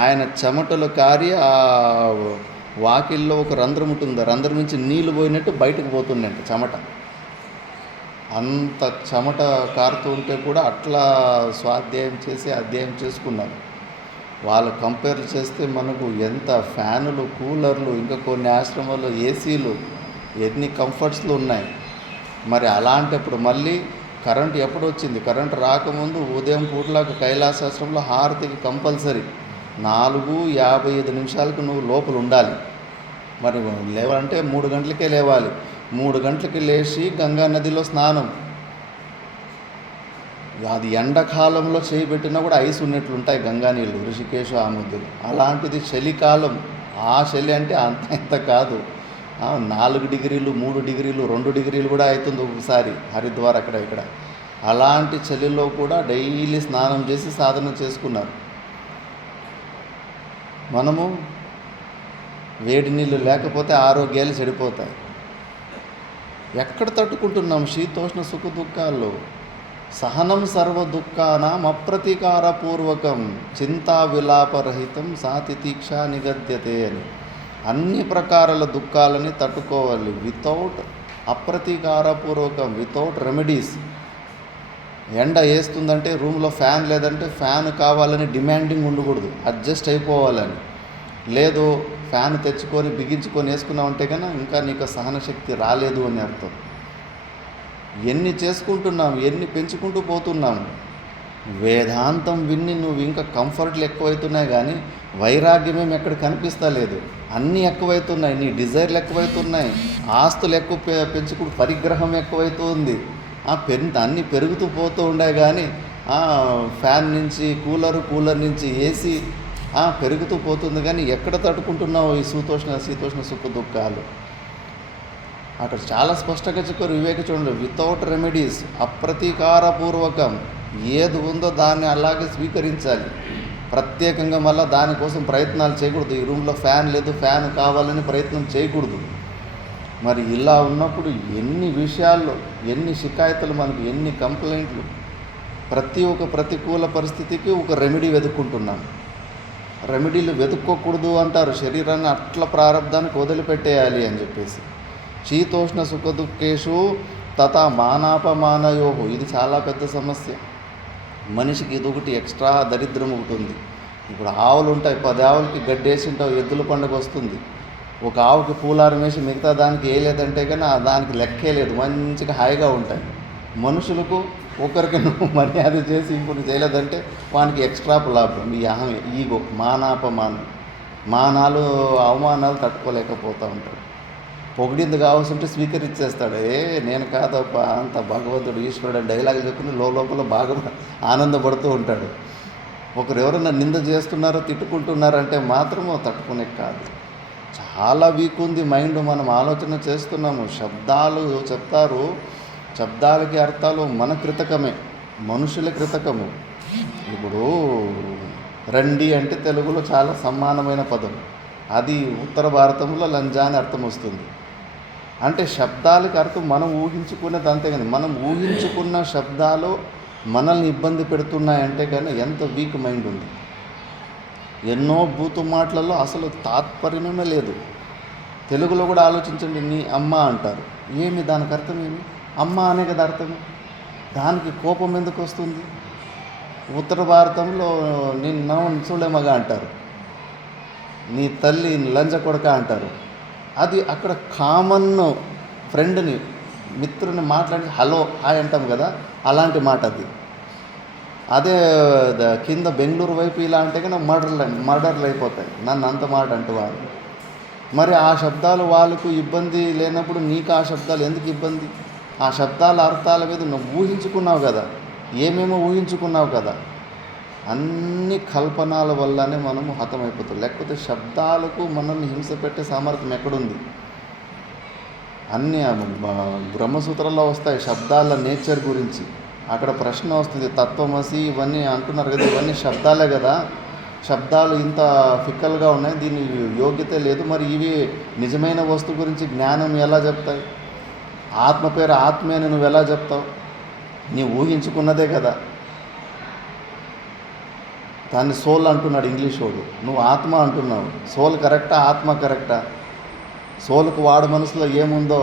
ఆయన చెమటలు కారి ఆ వాకిల్లో ఒక రంధ్రం ఉంటుంది, రంధ్రం నుంచి నీళ్లు పోయినట్టు బయటకు పోతుందంట చెమట. అంత చెమట కారుతూ ఉంటే కూడా అట్లా స్వాధ్యాయం చేసి అధ్యాయం చేసుకున్నారు. వాళ్ళు కంపేర్ చేస్తే మనకు ఎంత ఫ్యానులు, కూలర్లు, ఇంకా కొన్ని ఆశ్రమాల్లో ఏసీలు, ఎన్ని కంఫర్ట్స్లు ఉన్నాయి. మరి అలాంటప్పుడు మళ్ళీ కరెంటు ఎప్పుడు వచ్చింది? కరెంటు రాకముందు ఉదయం పూటలాగా కైలాసాశ్రమంలో హారతికి కంపల్సరీ 4:55 నిమిషాలకు నువ్వు లోపల ఉండాలి. మరి లేవాలంటే 3 గంటలకే లేవాలి. 3 గంటలకి లేచి గంగా నదిలో స్నానం. అది ఎండాకాలంలో చేయబెట్టినా కూడా ఐస్ ఉన్నట్లుంటాయి గంగా నీళ్ళు, ఋషికేశ్ ఆ మధ్యలో. అలాంటిది చలికాలం. ఆ చలి అంటే అంత ఇంత కాదు, 4 డిగ్రీలు, 3 డిగ్రీలు, 2 డిగ్రీలు కూడా అవుతుంది ఒకసారి హరిద్వార్ అక్కడ ఇక్కడ. అలాంటి చలిలో కూడా డైలీ స్నానం చేసి సాధన చేసుకున్నారు. మనము వేడి నీళ్ళు లేకపోతే ఆరోగ్యాలు చెడిపోతాయి. ఎక్కడ తట్టుకుంటున్నాం శీతోష్ణ సుఖ దుఃఖాల్లో? సహనం సర్వ దుఃఖానాం అప్రతీకారపూర్వకం చింతా విలాపరహితం సాతితీక్ష నిగద్యతే అని. అన్ని ప్రకారాల దుఃఖాలని తట్టుకోవాలి వితౌట్ అప్రతీకారపూర్వకం, వితౌట్ రెమెడీస్. ఎండ వేస్తుందంటే రూమ్లో ఫ్యాన్ లేదంటే ఫ్యాన్ కావాలని డిమాండింగ్ ఉండకూడదు, అడ్జస్ట్ అయిపోవాలని. లేదు ఫ్యాన్ తెచ్చుకొని బిగించుకొని వేసుకున్నామంటే కన్నా ఇంకా నీకు సహనశక్తి రాలేదు అని అర్థం. ఎన్ని చేసుకుంటున్నాం, ఎన్ని పెంచుకుంటూ పోతున్నాం. వేదాంతం విన్ని నువ్వు ఇంకా కంఫర్ట్లు ఎక్కువవుతున్నాయి కానీ వైరాగ్యమేం ఎక్కడ కనిపిస్తలేదు. అన్నీ ఎక్కువవుతున్నాయి, నీ డిజైర్లు ఎక్కువవుతున్నాయి, ఆస్తులు ఎక్కువ పెంచుకుంటూ పరిగ్రహం ఎక్కువవుతుంది, అన్నీ పెరుగుతూ పోతూ ఉన్నాయి. కానీ ఫ్యాన్ నుంచి కూలర్ నుంచి ఏసీ పెరుగుతూ పోతుంది. కానీ ఎక్కడ తట్టుకుంటున్నావు ఈ శీతోష్ణ సుఖ దుఃఖాలు? అక్కడ చాలా స్పష్టంగా చెప్పారు వివేక చూడండి, వితౌట్ రెమెడీస్, అప్రతీకారపూర్వకం. ఏది ఉందో దాన్ని అలాగే స్వీకరించాలి. ప్రత్యేకంగా మళ్ళీ దానికోసం ప్రయత్నాలు చేయకూడదు. ఈ రూమ్లో ఫ్యాన్ లేదు, ఫ్యాన్ కావాలని ప్రయత్నం చేయకూడదు. మరి ఇలా ఉన్నప్పుడు ఎన్ని విషయాల్లో ఎన్ని షికాయతులు మనకు, ఎన్ని కంప్లైంట్లు. ప్రతి ఒక్క ప్రతికూల పరిస్థితికి ఒక రెమెడీ వెతుక్కుంటున్నాం. రెమెడీలు వెతుక్కోకూడదు అంటారు. శరీరాన్ని అట్లా ప్రారంధానికి వదిలిపెట్టేయాలి అని చెప్పేసి. శీతోష్ణ సుఖ దుఃఖేషు తథా మానాపమానయోహు, ఇది చాలా పెద్ద సమస్య. మనిషికి ఇది ఒకటి ఎక్స్ట్రా దరిద్రం ఒకటి ఉంది. ఇప్పుడు ఆవులు ఉంటాయి, 10 ఆవులకి గడ్డి వేసి ఉంటావు, ఎద్దుల పండుగ వస్తుంది. ఒక ఆవుకి పూలారం వేసి మిగతా దానికి వేయలేదంటే కానీ దానికి లెక్కే లేదు, మంచిగా హాయిగా ఉంటాయి. మనుషులకు ఒకరికి నువ్వు మర్యాద చేసి ఇంకొకటి చేయలేదంటే వానికి ఎక్స్ట్రా లాభం. ఈ అహం, ఈగో, మానాలు అవమానాలు తట్టుకోలేకపోతూ ఉంటాడు. పొగిడింది కావాల్సి ఉంటే స్వీకరించేస్తాడు. నేను కాదప్ప అంత భగవంతుడు ఈశ్వరుడు డైలాగ్ చెప్పుకుని లోపల బాగా ఆనందపడుతూ ఉంటాడు. ఒకరు ఎవరైనా నింద చేస్తున్నారో తిట్టుకుంటున్నారంటే మాత్రము తట్టుకునే కాదు. చాలా వీక్ ఉంది మైండ్, మనం ఆలోచన చేస్తున్నాము. శబ్దాలు చెప్తారు, శబ్దాలకి అర్థాలు మన కృతకమే, మనుషుల కృతకము. ఇప్పుడు రండి అంటే తెలుగులో చాలా సమానమైన పదం, అది ఉత్తర భారతంలో లంజా అని అర్థం వస్తుంది. అంటే శబ్దాలకి అర్థం మనం ఊహించుకునేది అంతే. కానీ మనం ఊహించుకున్న శబ్దాలు మనల్ని ఇబ్బంది పెడుతున్నాయంటే కానీ ఎంత వీక్ మైండ్ ఉంది. ఎన్నో బూతు మాటలలో అసలు తాత్పర్యమే లేదు. తెలుగులో కూడా ఆలోచించండి, నీ అమ్మ అంటారు, ఏమి దానికి అర్థం ఏమి? అమ్మ అనే కదా అర్థం, దానికి కోపం ఎందుకు వస్తుంది? ఉత్తర భారతంలో నిన్న చూడమగా అంటారు, నీ తల్లి లంజ కొడక అంటారు. అది అక్కడ కామన్ ఫ్రెండ్ని, మిత్రుని మాట్లాడి హలో హాయ్ అంటాం కదా, అలాంటి మాట అది. అదే కింద బెంగళూరు వైపు ఇలా అంటే కన్నా మర్డర్లు అయిపోతాయి, నన్ను అంత మాట అంటువారు. మరి ఆ శబ్దాలు వాళ్ళకు ఇబ్బంది లేనప్పుడు నీకు ఆ శబ్దాలు ఎందుకు ఇబ్బంది? ఆ శబ్దాల అర్థాల మీద నువ్వు ఊహించుకున్నావు కదా, ఏమేమో ఊహించుకున్నావు కదా. అన్ని కల్పనాల వల్లనే మనము హతమైపోతాం. లేకపోతే శబ్దాలకు మనల్ని హింస పెట్టే సామర్థ్యం ఎక్కడుంది? అన్నీ బ్రహ్మసూత్రాల్లో వస్తాయి శబ్దాల నేచర్ గురించి. అక్కడ ప్రశ్న వస్తుంది, తత్వమసి ఇవన్నీ అంటున్నారు కదా, ఇవన్నీ శబ్దాలే కదా. శబ్దాలు ఇంత ఫిక్కల్గా ఉన్నాయి, దీని యోగ్యత లేదు. మరి ఇవి నిజమైన వస్తువు గురించి జ్ఞానం ఎలా చెప్తాయి? ఆత్మ పేరు ఆత్మే అని నువ్వు ఎలా చెప్తావు? నీవు ఊహించుకున్నదే కదా. దాన్ని సోల్ అంటున్నాడు ఇంగ్లీష్ వాడు, నువ్వు ఆత్మ అంటున్నావు. సోల్ కరెక్టా, ఆత్మ కరెక్టా? సోల్కు వాడు మనసులో ఏముందో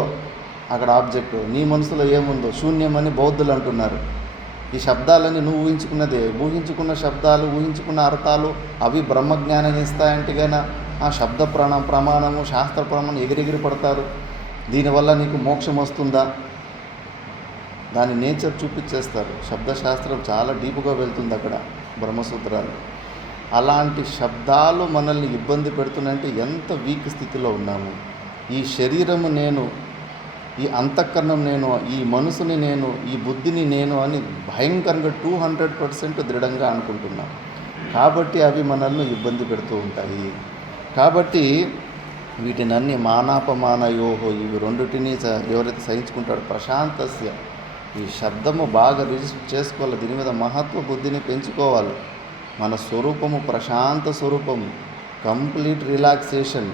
అక్కడ ఆబ్జెక్టు, నీ మనసులో ఏముందో శూన్యమని బౌద్ధులు అంటున్నారు. ఈ శబ్దాలన్నీ నువ్వు ఊహించుకున్నదే. ఊహించుకున్న శబ్దాలు, ఊహించుకున్న అర్థాలు అవి బ్రహ్మజ్ఞానాన్ని ఇస్తాయంటే కానీ ఆ శబ్ద ప్రమాణము, శాస్త్ర ప్రమాణం ఎగిరెగిరి పడతారు. దీనివల్ల నీకు మోక్షం వస్తుందా? దాని నేచర్ చూపించేస్తారు. శబ్దశాస్త్రం చాలా డీప్గా వెళ్తుంది అక్కడ బ్రహ్మసూత్రాలు. అలాంటి శబ్దాలు మనల్ని ఇబ్బంది పెడుతున్నాయంటే ఎంత వీక్ స్థితిలో ఉన్నాము. ఈ శరీరము నేను, ఈ అంతఃకరణం నేను, ఈ మనసుని నేను, ఈ బుద్ధిని నేను అని భయంకరంగా 200% దృఢంగా అనుకుంటున్నాం. కాబట్టి అవి మనల్ని ఇబ్బంది పెడుతూ ఉంటాయి. కాబట్టి వీటిని అన్ని మానాపమానయోహో, ఇవి రెండుటిని ఎవరైతే సహించుకుంటాడో ప్రశాంతస్య, ఈ శబ్దము బాగా రిజిస్టర్ చేసుకోవాలి. దీని మీద మహత్వ బుద్ధిని పెంచుకోవాలి. మన స్వరూపము ప్రశాంత స్వరూపము, కంప్లీట్ రిలాక్సేషన్.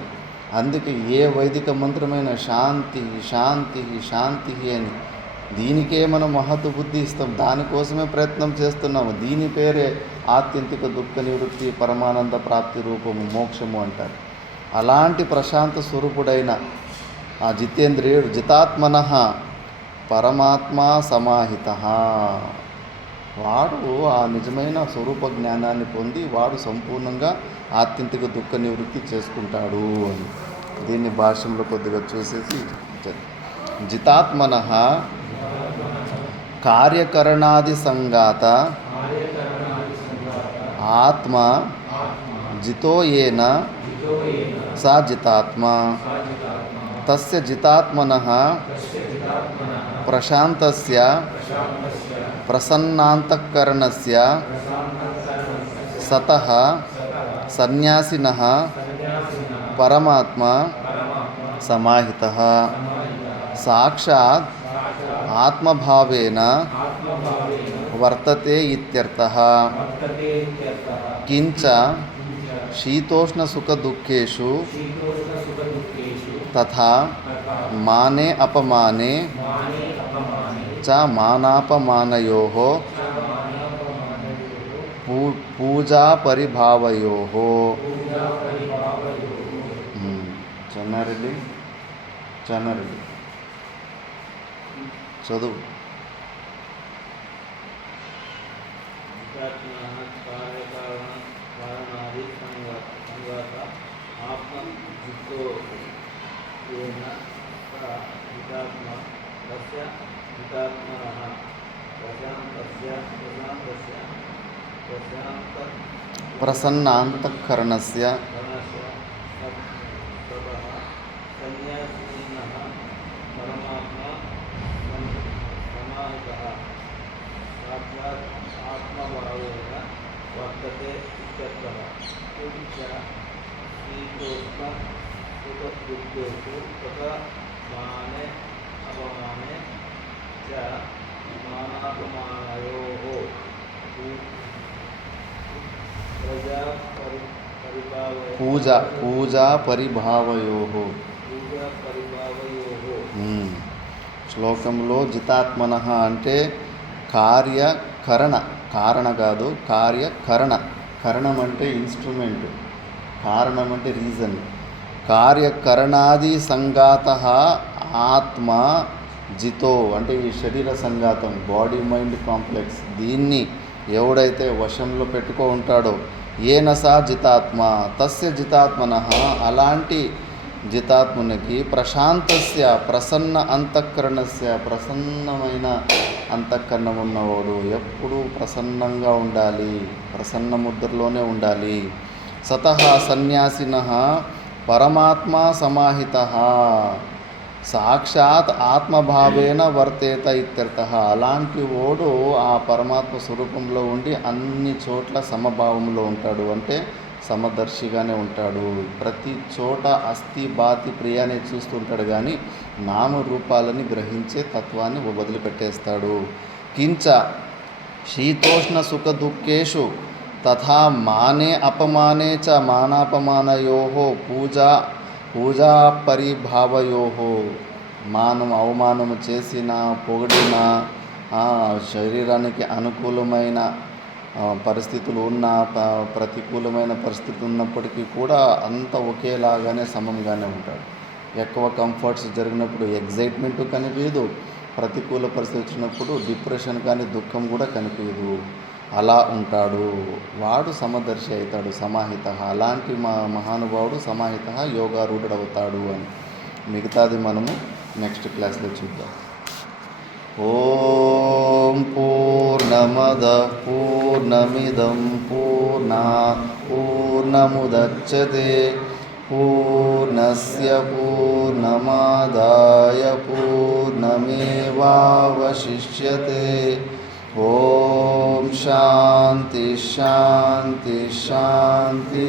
అందుకే ఏ వైదిక మంత్రమైన శాంతి శాంతి శాంతి అని దీనికే మనం మహత్ బుద్ధి ఇస్తాం, దానికోసమే ప్రయత్నం చేస్తున్నాము. దీని పేరే ఆత్యంతిక దుఃఖ నివృత్తి, పరమానంద ప్రాప్తి రూపము, మోక్షము అంటారు. అలాంటి ప్రశాంత స్వరూపుడైన ఆ జితేంద్రియుడు జితాత్మనః పరమాత్మ సమాహిత, వాడు ఆ నిజమైన స్వరూప జ్ఞానాన్ని పొంది వాడు సంపూర్ణంగా ఆత్యంతిక దుఃఖ నివృత్తి చేసుకుంటాడు అని. దీన్ని భాష్యంలో కొద్దిగా చూసేసి, జితాత్మనః కార్యకరణాది సంగాత ఆత్మ జితో ఏన సా జితాత్మ తస్య జితాత్మనః ప్రశాంతస్య ప్రసన్నాంతఃకరణస్య సతః సన్యాసినః పరమాత్మ సమాహితః సాక్షాత్ ఆత్మభావేన వర్తతే ఇత్యర్థః. కించ శీతోష్ణ సుఖ దుఃఖేషు తథా మానే అపమానే చ మానాపమానయోః పూజా పరిభావయోః. చెన్నారెడ్డి చదువు. ప్రసన్నాంతఃకరణస్య పూజా పరిభావయోః. శ్లోకంలో జితాత్మనః అంటే కార్యకరణ, కారణ కాదు, కార్యకరణ. కరణం అంటే ఇన్స్ట్రుమెంట్, కారణం అంటే రీజన్. కార్యకరణాది సంగాతః ఆత్మ జితో అంటే ఈ శరీర సంఘాతం, బాడీ మైండ్ కాంప్లెక్స్, దీన్ని ఎవడైతే వశంలో పెట్టుకో ఉంటాడో ఏన సా జితాత్మ తస్య జితాత్మనః అలాంటి జితాత్మునికి ప్రశాంతస్య ప్రసన్న అంతఃకరణస్య ప్రసన్నమైన అంతఃకరణం ఉన్నవాడు ఎప్పుడూ ప్రసన్నంగా ఉండాలి, ప్రసన్న ముద్రలోనే ఉండాలి. సతః సన్యాసినః పరమాత్మ సమాహితః సాక్షాత్ ఆత్మభావేన వర్తేత ఇత్యర్థః. అలాంటి వాడు ఆ పరమాత్మ స్వరూపంలో ఉండి అన్ని చోట్ల సమభావంలో ఉంటాడు, అంటే సమదర్శిగానే ఉంటాడు. ప్రతి చోట అస్థి బాతి ప్రియానే చూస్తుంటాడు, కానీ నామరూపాలని గ్రహించే తత్వాన్ని వదిలిపెట్టేస్తాడు. కించ శీతోష్ణ సుఖ దుఃఖేషు తథా మానే అపమానే చ మానాపమానయోః పూజా పరిభావయోః. మానం అవమానము చేసిన, పొగిడిన, శరీరానికి అనుకూలమైన పరిస్థితులు ఉన్న, ప్రతికూలమైన పరిస్థితులు ఉన్నప్పటికీ కూడా అంత ఒకేలాగానే సమంగానే ఉంటాడు. ఎక్కువ కంఫర్ట్స్ జరిగినప్పుడు ఎగ్జైట్మెంట్ కనిపించదు, ప్రతికూల పరిస్థితి వచ్చినప్పుడు డిప్రెషన్ కానీ దుఃఖం కూడా కనిపించదు. అలా ఉంటాడు, వాడు సమదర్శి అవుతాడు, సమాహిత. అలాంటి మహానుభావుడు సమాహిత యోగారూఢుడవుతాడు అని. మిగతాది మనము నెక్స్ట్ క్లాస్లో చూద్దాం. ఓం పూర్ణమదః పూర్ణమిదం పూర్ణాత్ పూర్ణముదచ్యతే పూర్ణస్య పూర్ణమాదాయ పూర్ణమేవావశిష్యతే. ఓం శాంతి శాంతి శాంతి.